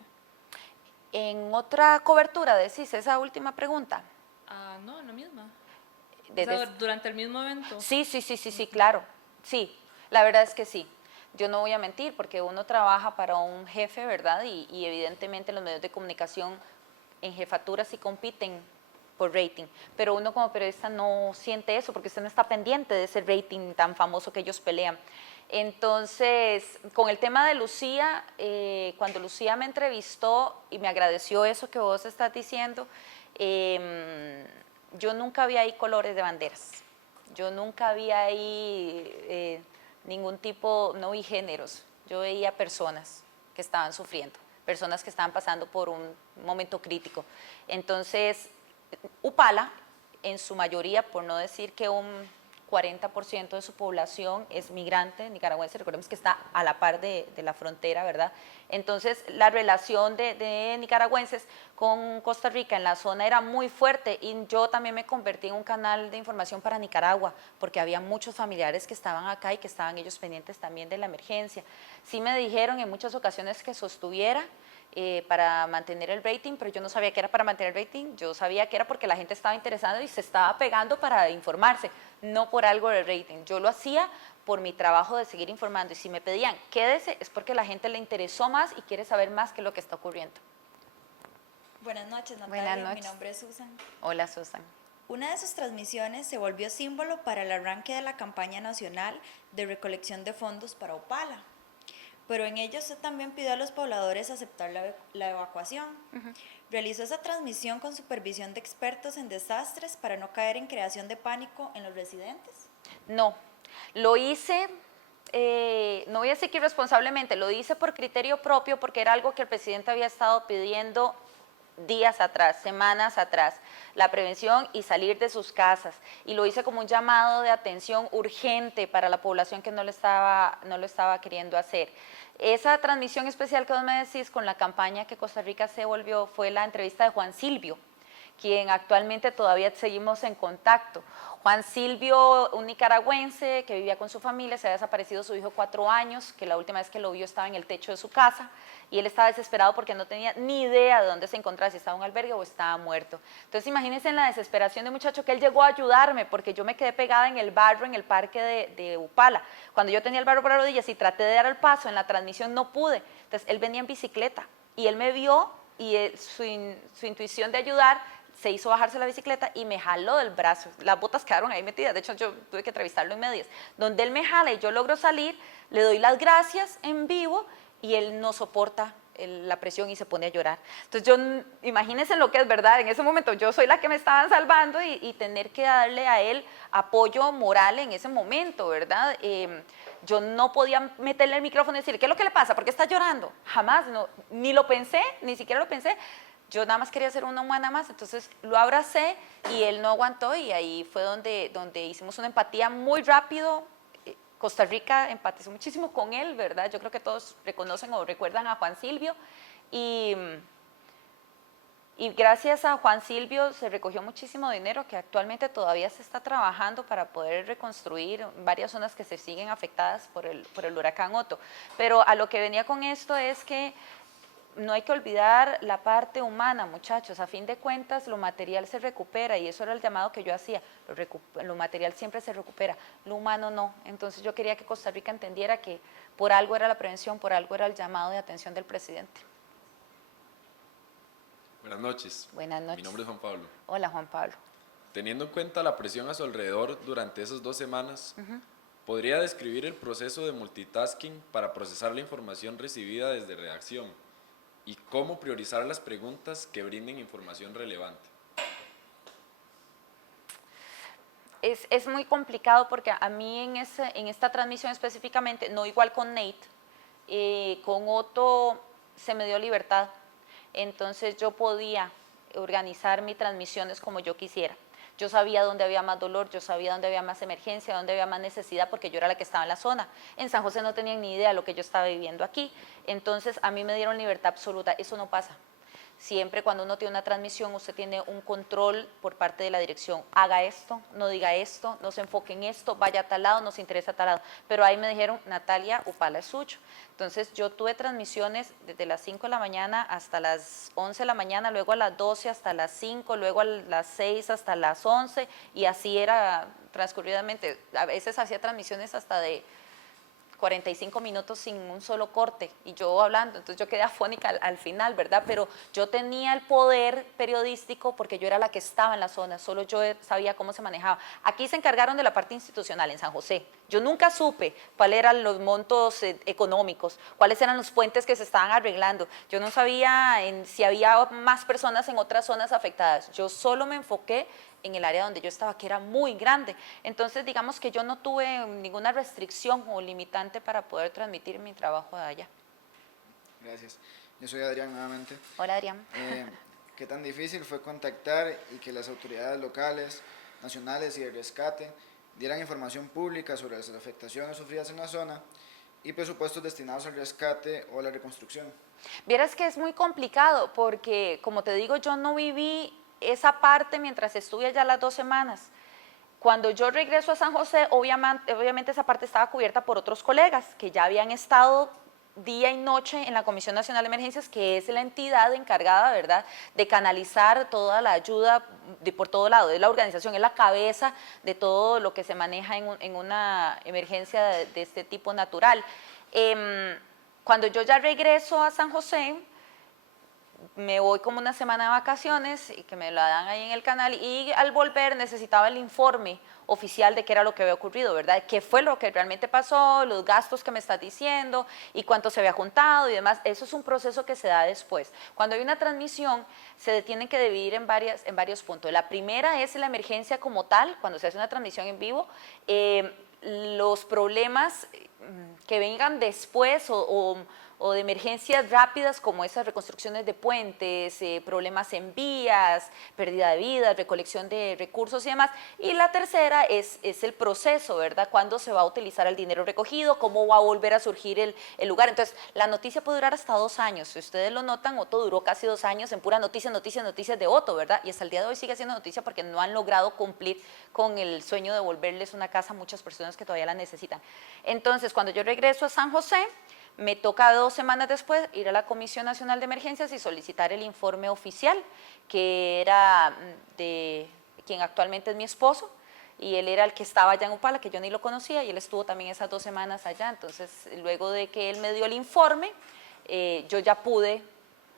En otra cobertura, decís, esa última pregunta. No, en la misma. O sea, durante el mismo evento. Sí, claro. Sí, la verdad es que sí. Yo no voy a mentir porque uno trabaja para un jefe, ¿verdad? Y evidentemente los medios de comunicación en jefatura sí compiten por rating, pero uno como periodista no siente eso porque usted no está pendiente de ese rating tan famoso que ellos pelean. Entonces, con el tema de Lucía, cuando Lucía me entrevistó y me agradeció eso que vos estás diciendo, yo nunca vi ahí colores de banderas, yo nunca vi ahí ningún tipo, no vi géneros, yo veía personas que estaban sufriendo, personas que estaban pasando por un momento crítico. Entonces, Upala, en su mayoría, por no decir que un 40% de su población es migrante nicaragüense, recordemos que está a la par de la frontera, ¿verdad? Entonces, la relación de nicaragüenses con Costa Rica en la zona era muy fuerte y yo también me convertí en un canal de información para Nicaragua, porque había muchos familiares que estaban acá y que estaban ellos pendientes también de la emergencia. Sí me dijeron en muchas ocasiones que sostuviera para mantener el rating, pero yo no sabía que era para mantener el rating, yo sabía que era porque la gente estaba interesada y se estaba pegando para informarse, no por algo del rating. Yo lo hacía por mi trabajo de seguir informando y si me pedían quédese es porque a la gente le interesó más y quiere saber más qué es lo que está ocurriendo. Buenas noches, Natalia. Buenas noches. Mi nombre es Susan. Hola, Susan. Una de sus transmisiones se volvió símbolo para el arranque de la campaña nacional de recolección de fondos para Upala. Pero en ello usted también pidió a los pobladores aceptar la evacuación. Realizó esa transmisión con supervisión de expertos en desastres para no caer en creación de pánico en los residentes. No, lo hice, no voy a decir que irresponsablemente, lo hice por criterio propio porque era algo que el presidente había estado pidiendo días atrás, semanas atrás, la prevención y salir de sus casas. Y lo hice como un llamado de atención urgente para la población que no lo estaba queriendo hacer. Esa transmisión especial que vos me decís con la campaña que Costa Rica se volvió fue la entrevista de Juan Silvio, quien actualmente todavía seguimos en contacto. Juan Silvio, un nicaragüense que vivía con su familia, se había desaparecido su hijo 4 años, que la última vez que lo vio estaba en el techo de su casa, y él estaba desesperado porque no tenía ni idea de dónde se encontraba, si estaba en un albergue o estaba muerto. Entonces imagínense en la desesperación de muchacho que él llegó a ayudarme, porque yo me quedé pegada en el barro, en el parque de Upala. Cuando yo tenía el barro por las rodillas y traté de dar el paso, en la transmisión no pude. Entonces él venía en bicicleta, y él me vio, y su intuición de ayudar se hizo bajarse la bicicleta y me jaló del brazo. Las botas quedaron ahí metidas, de hecho yo tuve que entrevistarlo en medias. Donde él me jala y yo logro salir, le doy las gracias en vivo y él no soporta la presión y se pone a llorar. Entonces imagínense lo que es, ¿verdad? En ese momento yo soy la que me estaban salvando y tener que darle a él apoyo moral en ese momento, ¿verdad? Yo no podía meterle el micrófono y decirle, ¿qué es lo que le pasa? ¿Por qué está llorando? Jamás, no, ni lo pensé, ni siquiera lo pensé. Yo nada más quería ser una humana más, entonces lo abracé y él no aguantó y ahí fue donde hicimos una empatía muy rápido. Costa Rica empatizó muchísimo con él, ¿verdad? Yo creo que todos reconocen o recuerdan a Juan Silvio y gracias a Juan Silvio se recogió muchísimo dinero que actualmente todavía se está trabajando para poder reconstruir varias zonas que se siguen afectadas por el huracán Otto. Pero a lo que venía con esto es que no hay que olvidar la parte humana, muchachos. A fin de cuentas, lo material se recupera y eso era el llamado que yo hacía. Lo material siempre se recupera, lo humano no. Entonces yo quería que Costa Rica entendiera que por algo era la prevención, por algo era el llamado de atención del presidente. Buenas noches. Buenas noches. Mi nombre es Juan Pablo. Hola, Juan Pablo. Teniendo en cuenta la presión a su alrededor durante esas 2 semanas, ¿podría describir el proceso de multitasking para procesar la información recibida desde redacción? ¿Y cómo priorizar las preguntas que brinden información relevante? Es muy complicado porque a mí en esta transmisión específicamente, no igual con Nate, con Otto se me dio libertad. Entonces yo podía organizar mis transmisiones como yo quisiera. Yo sabía dónde había más dolor, yo sabía dónde había más emergencia, dónde había más necesidad, porque yo era la que estaba en la zona. En San José no tenían ni idea de lo que yo estaba viviendo aquí. Entonces, a mí me dieron libertad absoluta. Eso no pasa. Siempre cuando uno tiene una transmisión, usted tiene un control por parte de la dirección. Haga esto, no diga esto, no se enfoque en esto, vaya a tal lado, nos interesa a tal lado. Pero ahí me dijeron, Natalia, Upala es suyo. Entonces, yo tuve transmisiones desde las 5 de la mañana hasta las 11 de la mañana, luego a las 12 hasta las 5, luego a las 6 hasta las 11, y así era transcurridamente. A veces hacía transmisiones hasta de 45 minutos sin un solo corte y yo hablando, entonces yo quedé afónica al final, ¿verdad? Pero yo tenía el poder periodístico porque yo era la que estaba en la zona, solo yo sabía cómo se manejaba. Aquí se encargaron de la parte institucional en San José. Yo nunca supe cuáles eran los montos económicos, cuáles eran los puentes que se estaban arreglando. Yo no sabía si había más personas en otras zonas afectadas. Yo solo me enfoqué en el área donde yo estaba, que era muy grande. Entonces, digamos que yo no tuve ninguna restricción o limitante para poder transmitir mi trabajo de allá. Gracias. Yo soy Adrián nuevamente. Hola, Adrián. ¿Qué tan difícil fue contactar y que las autoridades locales, nacionales y de rescate dieran información pública sobre las afectaciones sufridas en la zona y presupuestos destinados al rescate o a la reconstrucción? Vieras que es muy complicado porque, como te digo, yo no viví esa parte mientras estuve allá las 2 semanas. Cuando yo regreso a San José, obviamente esa parte estaba cubierta por otros colegas que ya habían estado día y noche en la Comisión Nacional de Emergencias, que es la entidad encargada, ¿verdad?, de canalizar toda la ayuda por todo lado. Es la organización, es la cabeza de todo lo que se maneja en una emergencia de este tipo natural. Cuando yo ya regreso a San José, me voy como una semana de vacaciones y que me la dan ahí en el canal, y al volver necesitaba el informe oficial de qué era lo que había ocurrido, ¿verdad? ¿Qué fue lo que realmente pasó, los gastos que me estás diciendo y cuánto se había juntado y demás? Eso es un proceso que se da después. Cuando hay una transmisión, se tienen que dividir en varios puntos. La primera es la emergencia como tal, cuando se hace una transmisión en vivo. Los problemas que vengan después o o de emergencias rápidas como esas reconstrucciones de puentes, problemas en vías, pérdida de vidas, recolección de recursos y demás. Y la tercera es el proceso, ¿verdad? ¿Cuándo se va a utilizar el dinero recogido? ¿Cómo va a volver a surgir el lugar? Entonces, la noticia puede durar hasta 2 años. Si ustedes lo notan, Otto duró casi 2 años en pura noticias de Otto, ¿verdad? Y hasta el día de hoy sigue siendo noticia porque no han logrado cumplir con el sueño de devolverles una casa a muchas personas que todavía la necesitan. Entonces, cuando yo regreso a San José, me toca 2 semanas después ir a la Comisión Nacional de Emergencias y solicitar el informe oficial, que era de quien actualmente es mi esposo, y él era el que estaba allá en Upala, que yo ni lo conocía, y él estuvo también esas 2 semanas allá. Entonces, luego de que él me dio el informe, yo ya pude,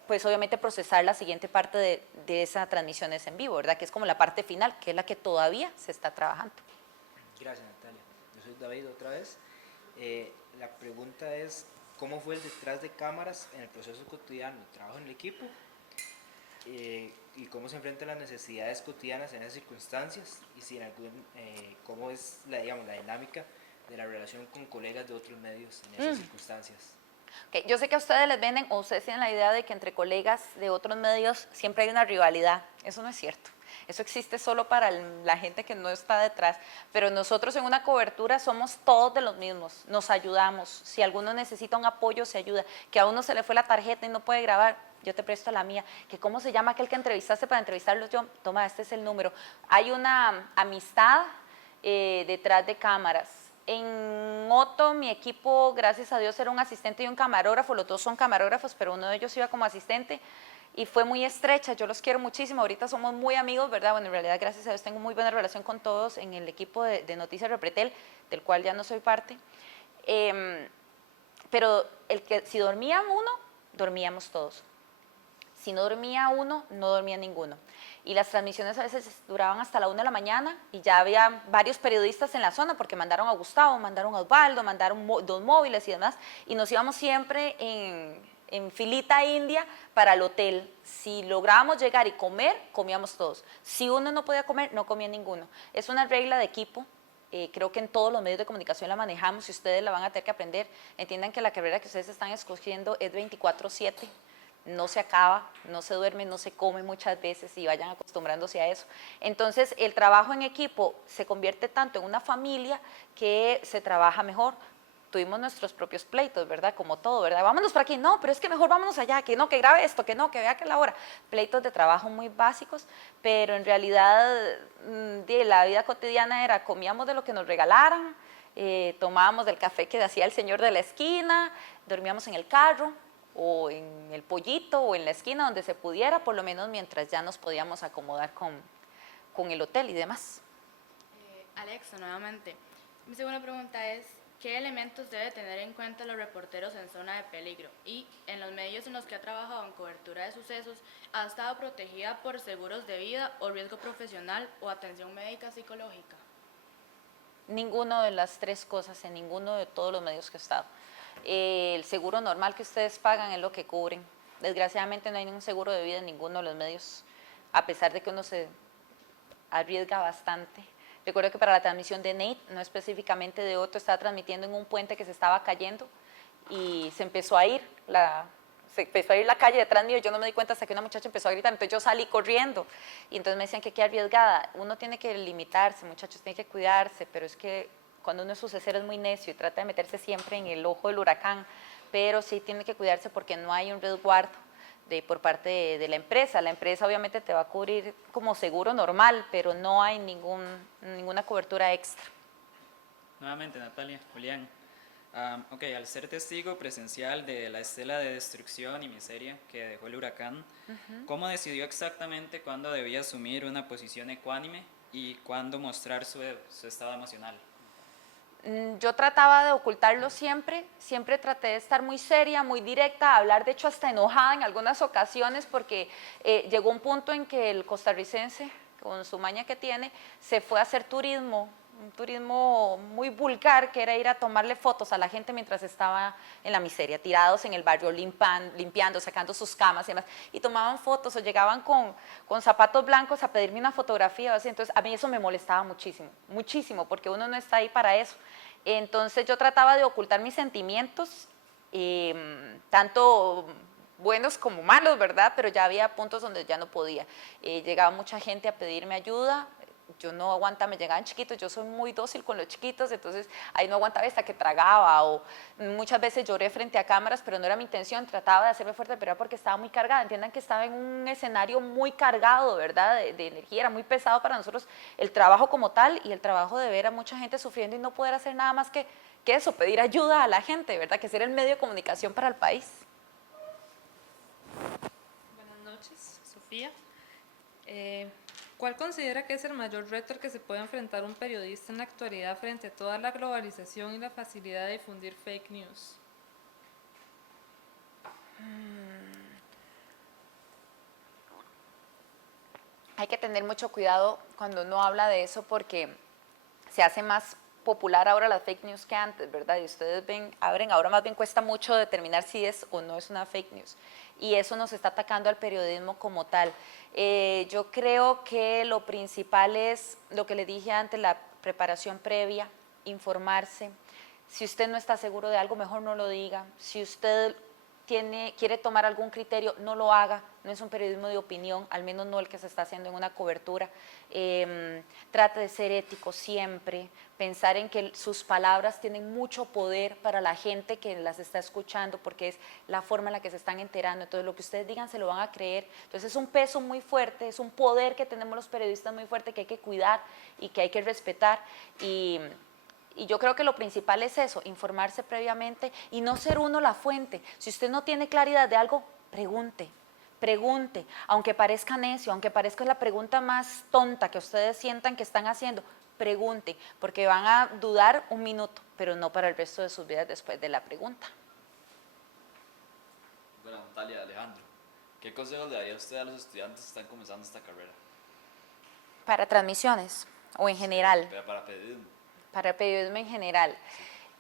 pues obviamente, procesar la siguiente parte de esa transmisiones en vivo, ¿verdad? Que es como la parte final, que es la que todavía se está trabajando. Gracias, Natalia. Yo soy David otra vez. La pregunta es, ¿cómo fue el detrás de cámaras en el proceso cotidiano de trabajo en el equipo? Y cómo se enfrentan las necesidades cotidianas en esas circunstancias, y si cómo es la dinámica de la relación con colegas de otros medios en esas circunstancias. Okay, yo sé que a ustedes les venden, o ustedes tienen la idea de que entre colegas de otros medios siempre hay una rivalidad. Eso no es cierto. Eso existe solo para la gente que no está detrás. Pero nosotros en una cobertura somos todos de los mismos. Nos ayudamos. Si alguno necesita un apoyo, se ayuda. Que a uno se le fue la tarjeta y no puede grabar, yo te presto la mía. Que cómo se llama aquel que entrevistaste para entrevistarlo yo. Toma, este es el número. Hay una amistad detrás de cámaras. En Otto, mi equipo, gracias a Dios, era un asistente y un camarógrafo. Los 2 son camarógrafos, pero uno de ellos iba como asistente y fue muy estrecha. Yo los quiero muchísimo. Ahorita somos muy amigos, ¿verdad? Bueno, en realidad, gracias a Dios, tengo muy buena relación con todos en el equipo de Noticias Repretel, del cual ya no soy parte. Pero si dormía uno, dormíamos todos. Si no dormía uno, no dormía ninguno. Y las transmisiones a veces duraban hasta la 1 de la mañana y ya había varios periodistas en la zona porque mandaron a Gustavo, mandaron a Osvaldo, mandaron 2 móviles y demás, y nos íbamos siempre en filita india para el hotel. Si lográbamos llegar y comer, comíamos todos. Si uno no podía comer, no comía ninguno. Es una regla de equipo. Creo que en todos los medios de comunicación la manejamos y ustedes la van a tener que aprender. Entiendan que la carrera que ustedes están escogiendo es 24/7. No se acaba, no se duerme, no se come muchas veces y vayan acostumbrándose a eso. Entonces, el trabajo en equipo se convierte tanto en una familia que se trabaja mejor. Tuvimos nuestros propios pleitos, ¿verdad? Como todo, ¿verdad? Vámonos por aquí, no, pero es que mejor vámonos allá, que no, que grabe esto, que no, que vea que la hora. Pleitos de trabajo muy básicos, pero en realidad la vida cotidiana era, comíamos de lo que nos regalaran, tomábamos del café que hacía el señor de la esquina, dormíamos en el carro, o en el pollito o en la esquina donde se pudiera, por lo menos mientras ya nos podíamos acomodar con el hotel y demás. Alexa, nuevamente, mi segunda pregunta es, ¿qué elementos debe tener en cuenta los reporteros en zona de peligro? Y en los medios en los que ha trabajado en cobertura de sucesos, ¿ha estado protegida por seguros de vida o riesgo profesional o atención médica psicológica? Ninguno de las 3 cosas, en ninguno de todos los medios que he estado. El seguro normal que ustedes pagan es lo que cubren. Desgraciadamente no hay ningún seguro de vida en ninguno de los medios, a pesar de que uno se arriesga bastante. Recuerdo que para la transmisión de Nate, no específicamente de Otto, estaba transmitiendo en un puente que se estaba cayendo y se empezó a ir la calle detrás mío. Yo no me di cuenta hasta que una muchacha empezó a gritar, entonces yo salí corriendo y entonces me decían que qué arriesgada. Uno tiene que limitarse, muchachos, tiene que cuidarse, pero es que cuando uno es sucesero es muy necio y trata de meterse siempre en el ojo del huracán, pero sí tiene que cuidarse porque no hay un resguardo por parte de la empresa. La empresa obviamente te va a cubrir como seguro normal, pero no hay ninguna cobertura extra. Nuevamente, Natalia, Julián. Al ser testigo presencial de la estela de destrucción y miseria que dejó el huracán, ¿cómo decidió exactamente cuándo debía asumir una posición ecuánime y cuándo mostrar su estado emocional? Yo trataba de ocultarlo siempre traté de estar muy seria, muy directa, hablar de hecho hasta enojada en algunas ocasiones porque llegó un punto en que el costarricense, con su maña que tiene, se fue a hacer turismo, un turismo muy vulgar, que era ir a tomarle fotos a la gente mientras estaba en la miseria, tirados en el barrio, limpiando, sacando sus camas y demás, y tomaban fotos o llegaban con zapatos blancos a pedirme una fotografía, así. Entonces a mí eso me molestaba muchísimo, muchísimo, porque uno no está ahí para eso. Entonces yo trataba de ocultar mis sentimientos, tanto buenos como malos, ¿verdad? Pero ya había puntos donde ya no podía. Llegaba mucha gente a pedirme ayuda, yo no aguantaba, me llegaban chiquitos, yo soy muy dócil con los chiquitos, entonces ahí no aguantaba hasta que tragaba, o muchas veces lloré frente a cámaras, pero no era mi intención, trataba de hacerme fuerte, pero era porque estaba muy cargada. Entiendan que estaba en un escenario muy cargado, ¿verdad? De energía, era muy pesado para nosotros el trabajo como tal, y el trabajo de ver a mucha gente sufriendo y no poder hacer nada más que eso, pedir ayuda a la gente, ¿verdad? Que ser el medio de comunicación para el país. Buenas noches, Sofía. ¿Cuál considera que es el mayor reto al que se puede enfrentar un periodista en la actualidad frente a toda la globalización y la facilidad de difundir fake news? Hay que tener mucho cuidado cuando uno habla de eso porque se hace más popular ahora las fake news que antes, ¿verdad? Y ustedes ven, ahora más bien cuesta mucho determinar si es o no es una fake news. Y eso nos está atacando al periodismo como tal. Yo creo que lo principal es lo que le dije antes, la preparación previa, informarse. Si usted no está seguro de algo, mejor no lo diga. Si usted quiere tomar algún criterio, no lo haga. No es un periodismo de opinión, al menos no el que se está haciendo en una cobertura. Trate de ser ético siempre, pensar en que sus palabras tienen mucho poder para la gente que las está escuchando, porque es la forma en la que se están enterando. Entonces lo que ustedes digan se lo van a creer. Entonces es un peso muy fuerte, es un poder que tenemos los periodistas muy fuerte que hay que cuidar y que hay que respetar. Y yo creo que lo principal es eso, informarse previamente y no ser uno la fuente. Si usted no tiene claridad de algo, pregunte, aunque parezca necio, aunque parezca la pregunta más tonta que ustedes sientan que están haciendo, pregunte, porque van a dudar un minuto, pero no para el resto de sus vidas después de la pregunta. Bueno, Natalia, Alejandro, ¿qué consejos le daría usted a los estudiantes que están comenzando esta carrera? Para transmisiones o en general. Para periodismo. Para el periodismo en general.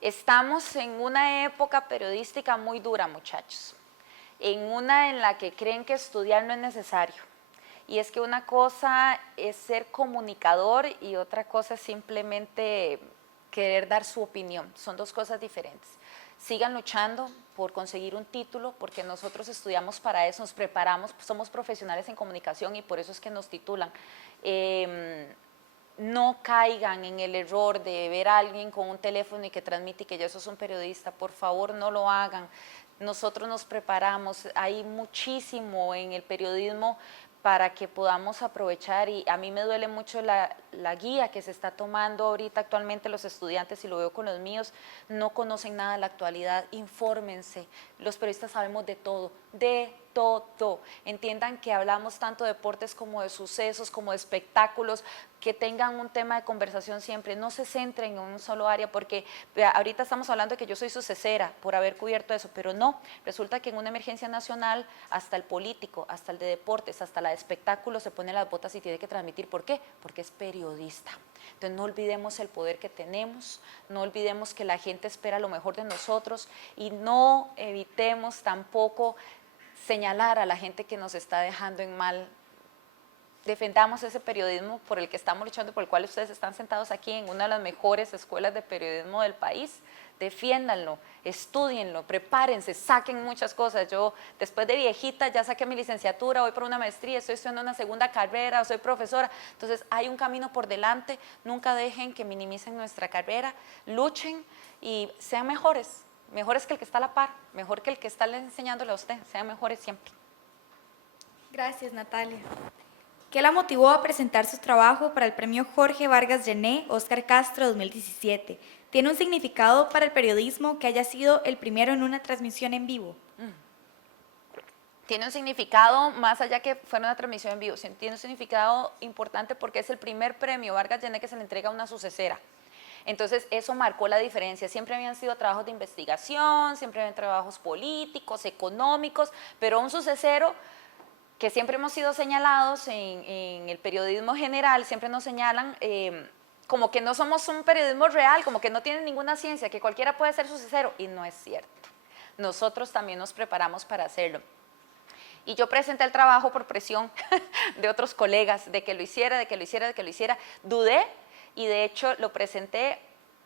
Estamos en una época periodística muy dura, muchachos. En una en la que creen que estudiar no es necesario. Y es que una cosa es ser comunicador y otra cosa es simplemente querer dar su opinión. Son dos cosas diferentes. Sigan luchando por conseguir un título, porque nosotros estudiamos para eso, nos preparamos, somos profesionales en comunicación y por eso es que nos titulan. No caigan en el error de ver a alguien con un teléfono y que transmite y que ya eso es un periodista. Por favor, no lo hagan. Nosotros nos preparamos, hay muchísimo en el periodismo para que podamos aprovechar, y a mí me duele mucho la guía que se está tomando ahorita actualmente los estudiantes, y lo veo con los míos, no conocen nada de la actualidad. Infórmense, los periodistas sabemos de todo, entiendan que hablamos tanto de deportes como de sucesos, como de espectáculos, que tengan un tema de conversación siempre, no se centren en un solo área, porque ahorita estamos hablando de que yo soy sucesera por haber cubierto eso, pero no, resulta que en una emergencia nacional hasta el político, hasta el de deportes, hasta la de espectáculos se pone las botas y tiene que transmitir. ¿Por qué? Porque es periodista. Entonces no olvidemos el poder que tenemos, no olvidemos que la gente espera lo mejor de nosotros y no evitemos tampoco señalar a la gente que nos está dejando en mal. Defendamos ese periodismo por el que estamos luchando, por el cual ustedes están sentados aquí en una de las mejores escuelas de periodismo del país. Defiéndanlo, estúdienlo, prepárense, saquen muchas cosas. Yo después de viejita ya saqué mi licenciatura, voy por una maestría, estoy estudiando una segunda carrera, soy profesora. Entonces hay un camino por delante, nunca dejen que minimicen nuestra carrera, luchen y sean mejores que el que está a la par, mejor que el que está enseñándole a usted, sean mejores siempre. Gracias, Natalia. ¿Qué la motivó a presentar su trabajo para el premio Jorge Vargas Llené Óscar Castro 2017? ¿Tiene un significado para el periodismo que haya sido el primero en una transmisión en vivo? Tiene un significado, más allá que fuera una transmisión en vivo, tiene un significado importante porque es el primer premio Vargas Llené que se le entrega a una sucesera. Entonces eso marcó la diferencia. Siempre habían sido trabajos de investigación, siempre habían trabajos políticos, económicos, pero un sucesero que siempre hemos sido señalados en el periodismo general, siempre nos señalan como que no somos un periodismo real, como que no tiene ninguna ciencia, que cualquiera puede ser sucesero, y no es cierto. Nosotros también nos preparamos para hacerlo. Y yo presenté el trabajo por presión de otros colegas, de que lo hiciera. Dudé, y de hecho lo presenté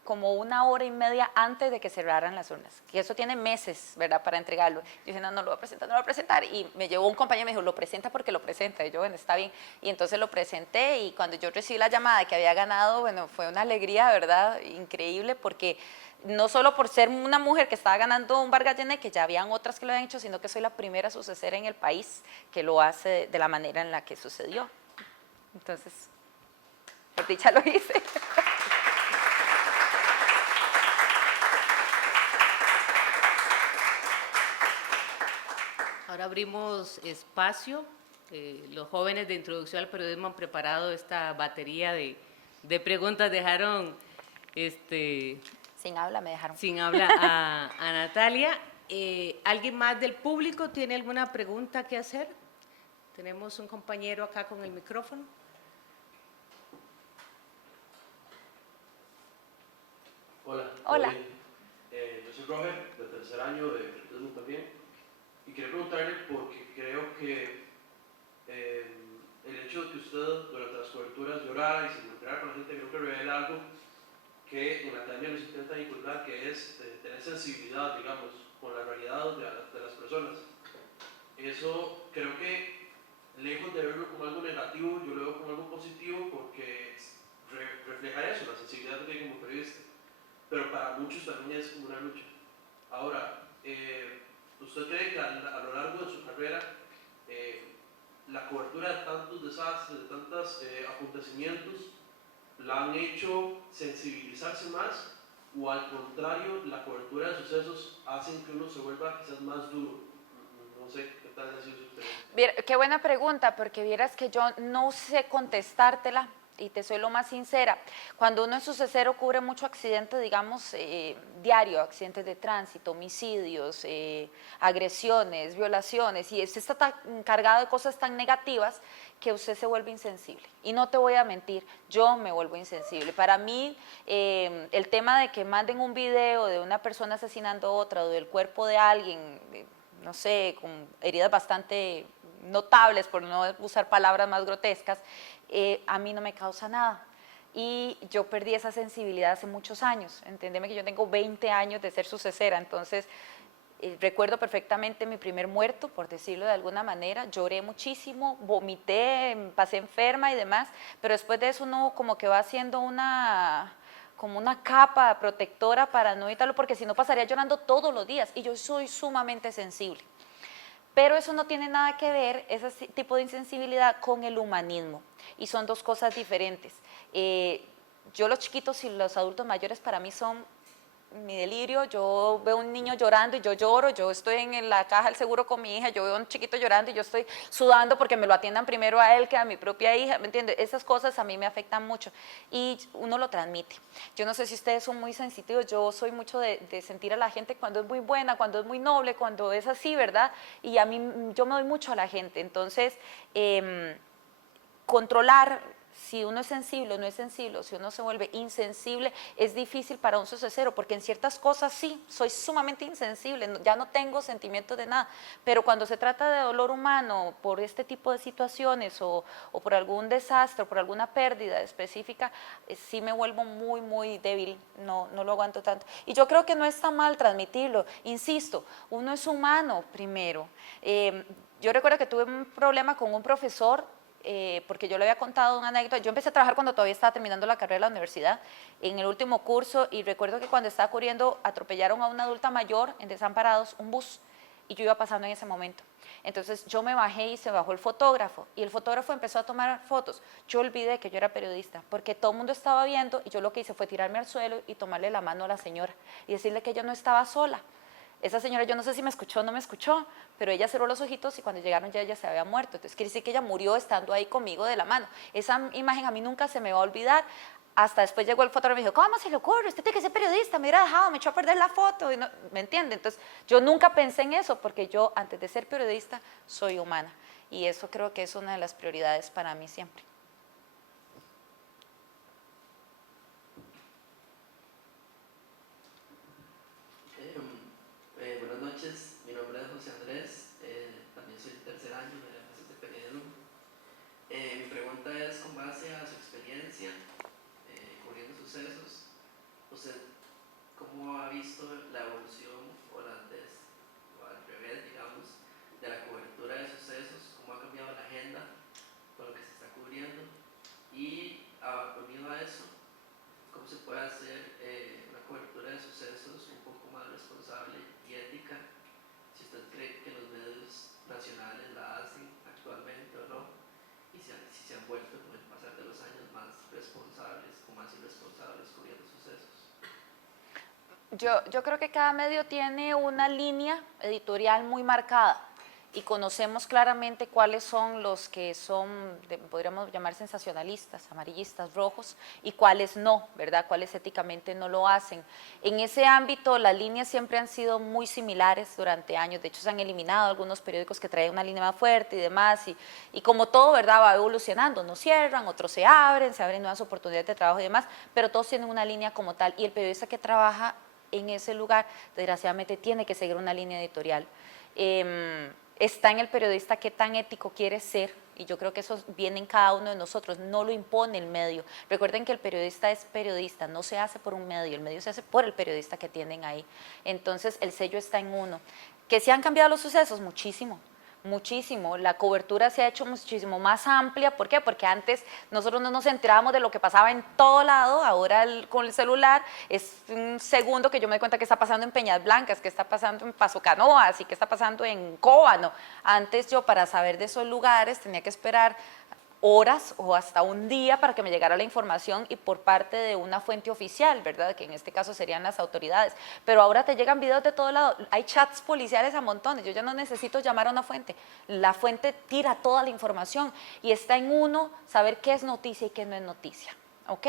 como 1 hora y media antes de que cerraran las urnas, que eso tiene meses, ¿verdad?, para entregarlo. Yo dije, no, no lo voy a presentar, no lo voy a presentar, y me llevó un compañero y me dijo, lo presenta porque lo presenta, y yo, bueno, está bien, y entonces lo presenté, y cuando yo recibí la llamada de que había ganado, bueno, fue una alegría, ¿verdad?, increíble, porque no solo por ser una mujer que estaba ganando un Vargas Llené, que ya habían otras que lo habían hecho, sino que soy la primera sucesora en el país que lo hace de la manera en la que sucedió. Entonces, por dicha lo hice. Ahora abrimos espacio. Los jóvenes de Introducción al Periodismo han preparado esta batería de preguntas. Dejaron, sin habla me dejaron. Sin habla a Natalia. ¿Alguien más del público tiene alguna pregunta que hacer? Tenemos un compañero acá con el micrófono. Hola. Hola. Yo soy Roger, del tercer año de periodismo también. Y quería preguntarle porque creo que el hecho de que usted durante las coberturas llorara y se involucrara con la gente, creo que revela algo que en la academia nos intenta inculcar, que es tener sensibilidad, digamos, con la realidad de las personas. Eso creo que, lejos de verlo como algo negativo, yo lo veo como algo positivo porque refleja eso, la sensibilidad que tiene como periodista. Pero para muchos también es como una lucha. Ahora, ¿usted cree que a lo largo de su carrera la cobertura de tantos desastres, de tantos acontecimientos, la han hecho sensibilizarse más, o al contrario, la cobertura de sucesos hacen que uno se vuelva quizás más duro? No sé qué tal ha sido su experiencia. Qué buena pregunta, porque vieras que yo no sé contestártela, y te soy lo más sincera. Cuando uno es sucesero cubre mucho accidente, digamos, diario, accidentes de tránsito, homicidios, agresiones, violaciones, y usted está tan cargado de cosas tan negativas que usted se vuelve insensible. Y no te voy a mentir, yo me vuelvo insensible. Para mí, el tema de que manden un video de una persona asesinando a otra, o del cuerpo de alguien, no sé, con heridas bastante notables, por no usar palabras más grotescas, a mí no me causa nada. Y yo perdí esa sensibilidad hace muchos años. Entendeme que yo tengo 20 años de ser sucesera, entonces recuerdo perfectamente mi primer muerto, por decirlo de alguna manera. Lloré muchísimo, vomité, pasé enferma y demás, pero después de eso uno como que va haciendo como una capa protectora para no evitarlo, porque si no pasaría llorando todos los días, y yo soy sumamente sensible. Pero eso no tiene nada que ver, ese tipo de insensibilidad, con el humanismo, y son dos cosas diferentes. Yo, los chiquitos y los adultos mayores, para mí son mi delirio. Yo veo un niño llorando y yo lloro. Yo estoy en la caja del seguro con mi hija, yo veo a un chiquito llorando y yo estoy sudando porque me lo atiendan primero a él que a mi propia hija, ¿me entiendes? Esas cosas a mí me afectan mucho y uno lo transmite. Yo no sé si ustedes son muy sensitivos, yo soy mucho de sentir a la gente cuando es muy buena, cuando es muy noble, cuando es así, ¿verdad? Y a mí, yo me doy mucho a la gente. Entonces, controlar si uno es sensible o no es sensible, o si uno se vuelve insensible, es difícil para un sucesero, porque en ciertas cosas sí, soy sumamente insensible, ya no tengo sentimientos de nada, pero cuando se trata de dolor humano, por este tipo de situaciones, o por algún desastre, o por alguna pérdida específica, sí me vuelvo muy, muy débil, no lo aguanto tanto. Y yo creo que no está mal transmitirlo, insisto, uno es humano primero. Yo recuerdo que tuve un problema con un profesor, porque yo le había contado una anécdota. Yo empecé a trabajar cuando todavía estaba terminando la carrera de la universidad, en el último curso, y recuerdo que cuando estaba cubriendo atropellaron a una adulta mayor en Desamparados, un bus, y yo iba pasando en ese momento. Entonces yo me bajé y se bajó el fotógrafo, y el fotógrafo empezó a tomar fotos. Yo olvidé que yo era periodista, porque todo el mundo estaba viendo, y yo lo que hice fue tirarme al suelo y tomarle la mano a la señora y decirle que yo no estaba sola. Esa señora, yo no sé si me escuchó o no me escuchó, pero ella cerró los ojitos y cuando llegaron ya ella se había muerto. Entonces quiere decir que ella murió estando ahí conmigo de la mano. Esa imagen a mí nunca se me va a olvidar. Hasta después llegó el fotógrafo y me dijo, ¿cómo se le ocurre? Usted tiene que ser periodista, me hubiera dejado, me echó a perder la foto. Y no, ¿me entiende? Entonces yo nunca pensé en eso, porque yo antes de ser periodista soy humana. Y eso creo que es una de las prioridades para mí siempre. Buenas noches, mi nombre es José Andrés, también soy tercer año de la clase de periodismo. Mi pregunta es, con base a su experiencia cubriendo sucesos, ¿usted Yo creo que cada medio tiene una línea editorial muy marcada y conocemos claramente cuáles son los que son, podríamos llamar sensacionalistas, amarillistas, rojos, y cuáles no, ¿verdad? Cuáles éticamente no lo hacen. En ese ámbito las líneas siempre han sido muy similares durante años, de hecho se han eliminado algunos periódicos que traen una línea más fuerte y demás, y como todo, ¿verdad? Va evolucionando, unos cierran, otros se abren nuevas oportunidades de trabajo y demás, pero todos tienen una línea como tal, y el periodista que trabaja en ese lugar, desgraciadamente, tiene que seguir una línea editorial. Está en el periodista qué tan ético quiere ser, y yo creo que eso viene en cada uno de nosotros, no lo impone el medio. Recuerden que el periodista es periodista, no se hace por un medio, el medio se hace por el periodista que tienen ahí. Entonces el sello está en uno. ¿Que se han cambiado los sucesos? Muchísimo. Muchísimo, la cobertura se ha hecho muchísimo más amplia. ¿Por qué? Porque antes nosotros no nos enterábamos de lo que pasaba en todo lado, ahora con el celular es un segundo que yo me doy cuenta que está pasando en Peñas Blancas, que está pasando en Paso Canoas y que está pasando en Cóbano. Antes yo para saber de esos lugares tenía que esperar horas o hasta un día para que me llegara la información y por parte de una fuente oficial, ¿verdad? Que en este caso serían las autoridades. Pero ahora te llegan videos de todo lado, hay chats policiales a montones, yo ya no necesito llamar a una fuente, la fuente tira toda la información y está en uno saber qué es noticia y qué no es noticia, ¿ok?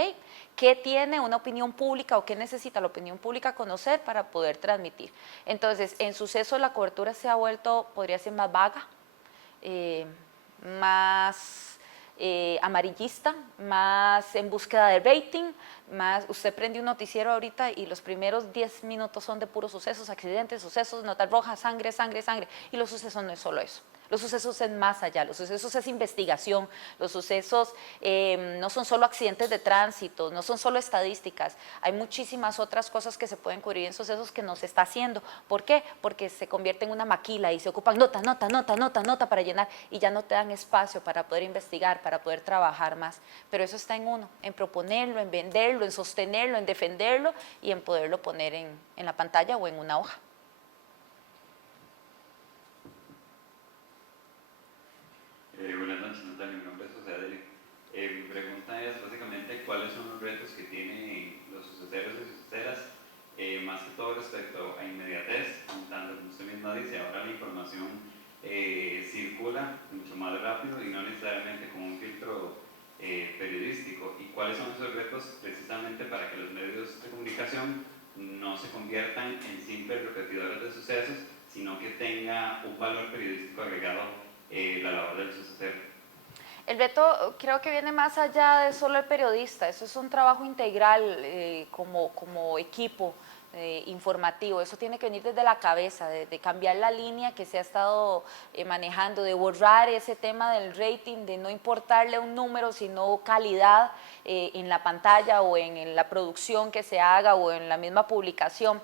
¿Qué tiene una opinión pública o qué necesita la opinión pública conocer para poder transmitir? Entonces, en suceso la cobertura se ha vuelto, podría ser más vaga, más amarillista, más en búsqueda de rating, más usted prende un noticiero ahorita y los primeros 10 minutos son de puros sucesos, accidentes, sucesos, notas rojas, sangre, sangre, sangre, y los sucesos no es solo eso. Los sucesos es más allá, los sucesos es investigación, los sucesos no son solo accidentes de tránsito, no son solo estadísticas, hay muchísimas otras cosas que se pueden cubrir en sucesos que no se está haciendo. ¿Por qué? Porque se convierte en una maquila y se ocupan nota, nota, nota, nota, nota para llenar y ya no te dan espacio para poder investigar, para poder trabajar más. Pero eso está en uno, en proponerlo, en venderlo, en sostenerlo, en defenderlo y en poderlo poner en la pantalla o en una hoja. Buenas noches, Natalia. Mi nombre es José Adri. Mi pregunta es básicamente cuáles son los retos que tienen los suceseros y suceseras, más que todo respecto a inmediatez, tanto como usted misma dice, ahora la información circula mucho más rápido y no necesariamente con un filtro periodístico. ¿Y cuáles son esos retos precisamente para que los medios de comunicación no se conviertan en simples repetidores de sucesos, sino que tenga un valor periodístico agregado la labor del sucesero? El reto creo que viene más allá de solo el periodista, eso es un trabajo integral como equipo informativo, eso tiene que venir desde la cabeza, de cambiar la línea que se ha estado manejando, de borrar ese tema del rating, de no importarle un número, sino calidad en la pantalla o en la producción que se haga o en la misma publicación.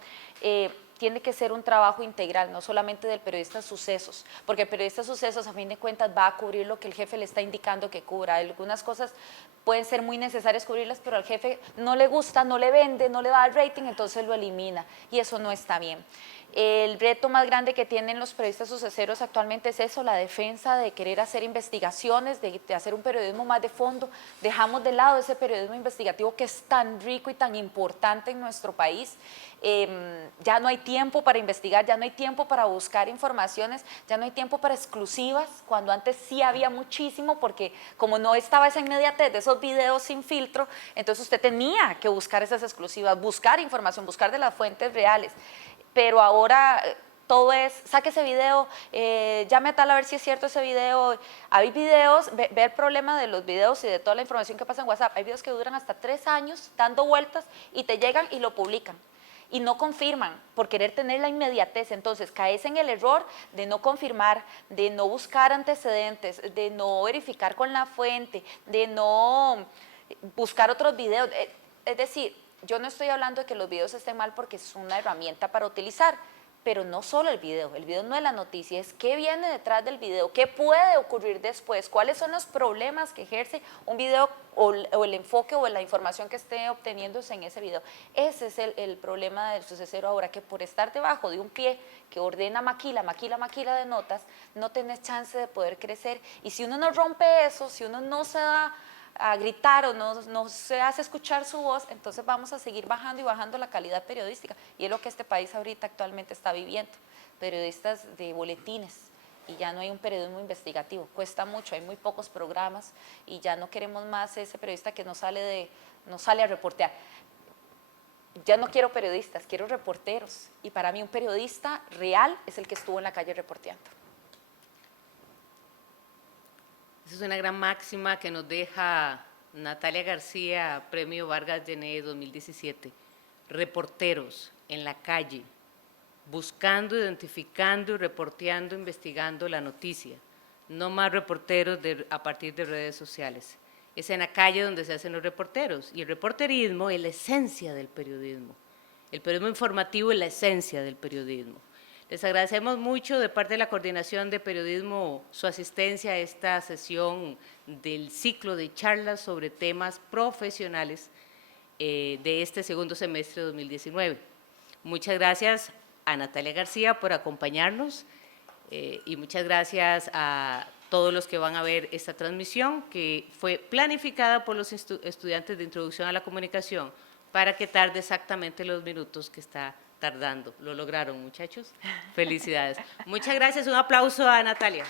Tiene que ser un trabajo integral, no solamente del periodista de sucesos, porque el periodista de sucesos a fin de cuentas va a cubrir lo que el jefe le está indicando que cubra. Algunas cosas pueden ser muy necesarias cubrirlas, pero al jefe no le gusta, no le vende, no le da el rating, entonces lo elimina y eso no está bien. El reto más grande que tienen los periodistas suceseros actualmente es eso, la defensa de querer hacer investigaciones, de hacer un periodismo más de fondo. Dejamos de lado ese periodismo investigativo que es tan rico y tan importante en nuestro país. Ya no hay tiempo para investigar, ya no hay tiempo para buscar informaciones, ya no hay tiempo para exclusivas, cuando antes sí había muchísimo, porque como no estaba esa inmediatez de esos videos sin filtro, entonces usted tenía que buscar esas exclusivas, buscar información, buscar de las fuentes reales. Pero ahora todo es, saque ese video, llame a tal a ver si es cierto ese video. Hay videos, ve el problema de los videos y de toda la información que pasa en WhatsApp. Hay videos que duran hasta 3 años dando vueltas y te llegan y lo publican. Y no confirman por querer tener la inmediatez. Entonces caes en el error de no confirmar, de no buscar antecedentes, de no verificar con la fuente, de no buscar otros videos. Es decir, yo no estoy hablando de que los videos estén mal porque es una herramienta para utilizar, pero no solo el video no es la noticia, es qué viene detrás del video, qué puede ocurrir después, cuáles son los problemas que ejerce un video o el enfoque o la información que esté obteniéndose en ese video. Ese es el problema del sucesero ahora, que por estar debajo de un pie que ordena maquila de notas, no tenés chance de poder crecer. Y si uno no rompe eso, si uno no se da a gritar o no se hace escuchar su voz, entonces vamos a seguir bajando y bajando la calidad periodística. Y es lo que este país ahorita actualmente está viviendo. Periodistas de boletines, y ya no hay un periodismo investigativo, cuesta mucho, hay muy pocos programas y ya no queremos más ese periodista que no sale a reportear. Ya no quiero periodistas, quiero reporteros, y para mí un periodista real es el que estuvo en la calle reporteando. Esa es una gran máxima que nos deja Natalia García, Premio Vargas Llené 2017. Reporteros en la calle, buscando, identificando y reporteando, investigando la noticia. No más reporteros a partir de redes sociales. Es en la calle donde se hacen los reporteros. Y el reporterismo es la esencia del periodismo. El periodismo informativo es la esencia del periodismo. Les agradecemos mucho de parte de la Coordinación de Periodismo su asistencia a esta sesión del ciclo de charlas sobre temas profesionales de este segundo semestre de 2019. Muchas gracias a Natalia García por acompañarnos y muchas gracias a todos los que van a ver esta transmisión que fue planificada por los estudiantes de Introducción a la Comunicación para que tarde exactamente los minutos que está tardando. Lo lograron, muchachos. Felicidades. Muchas gracias. Un aplauso a Natalia.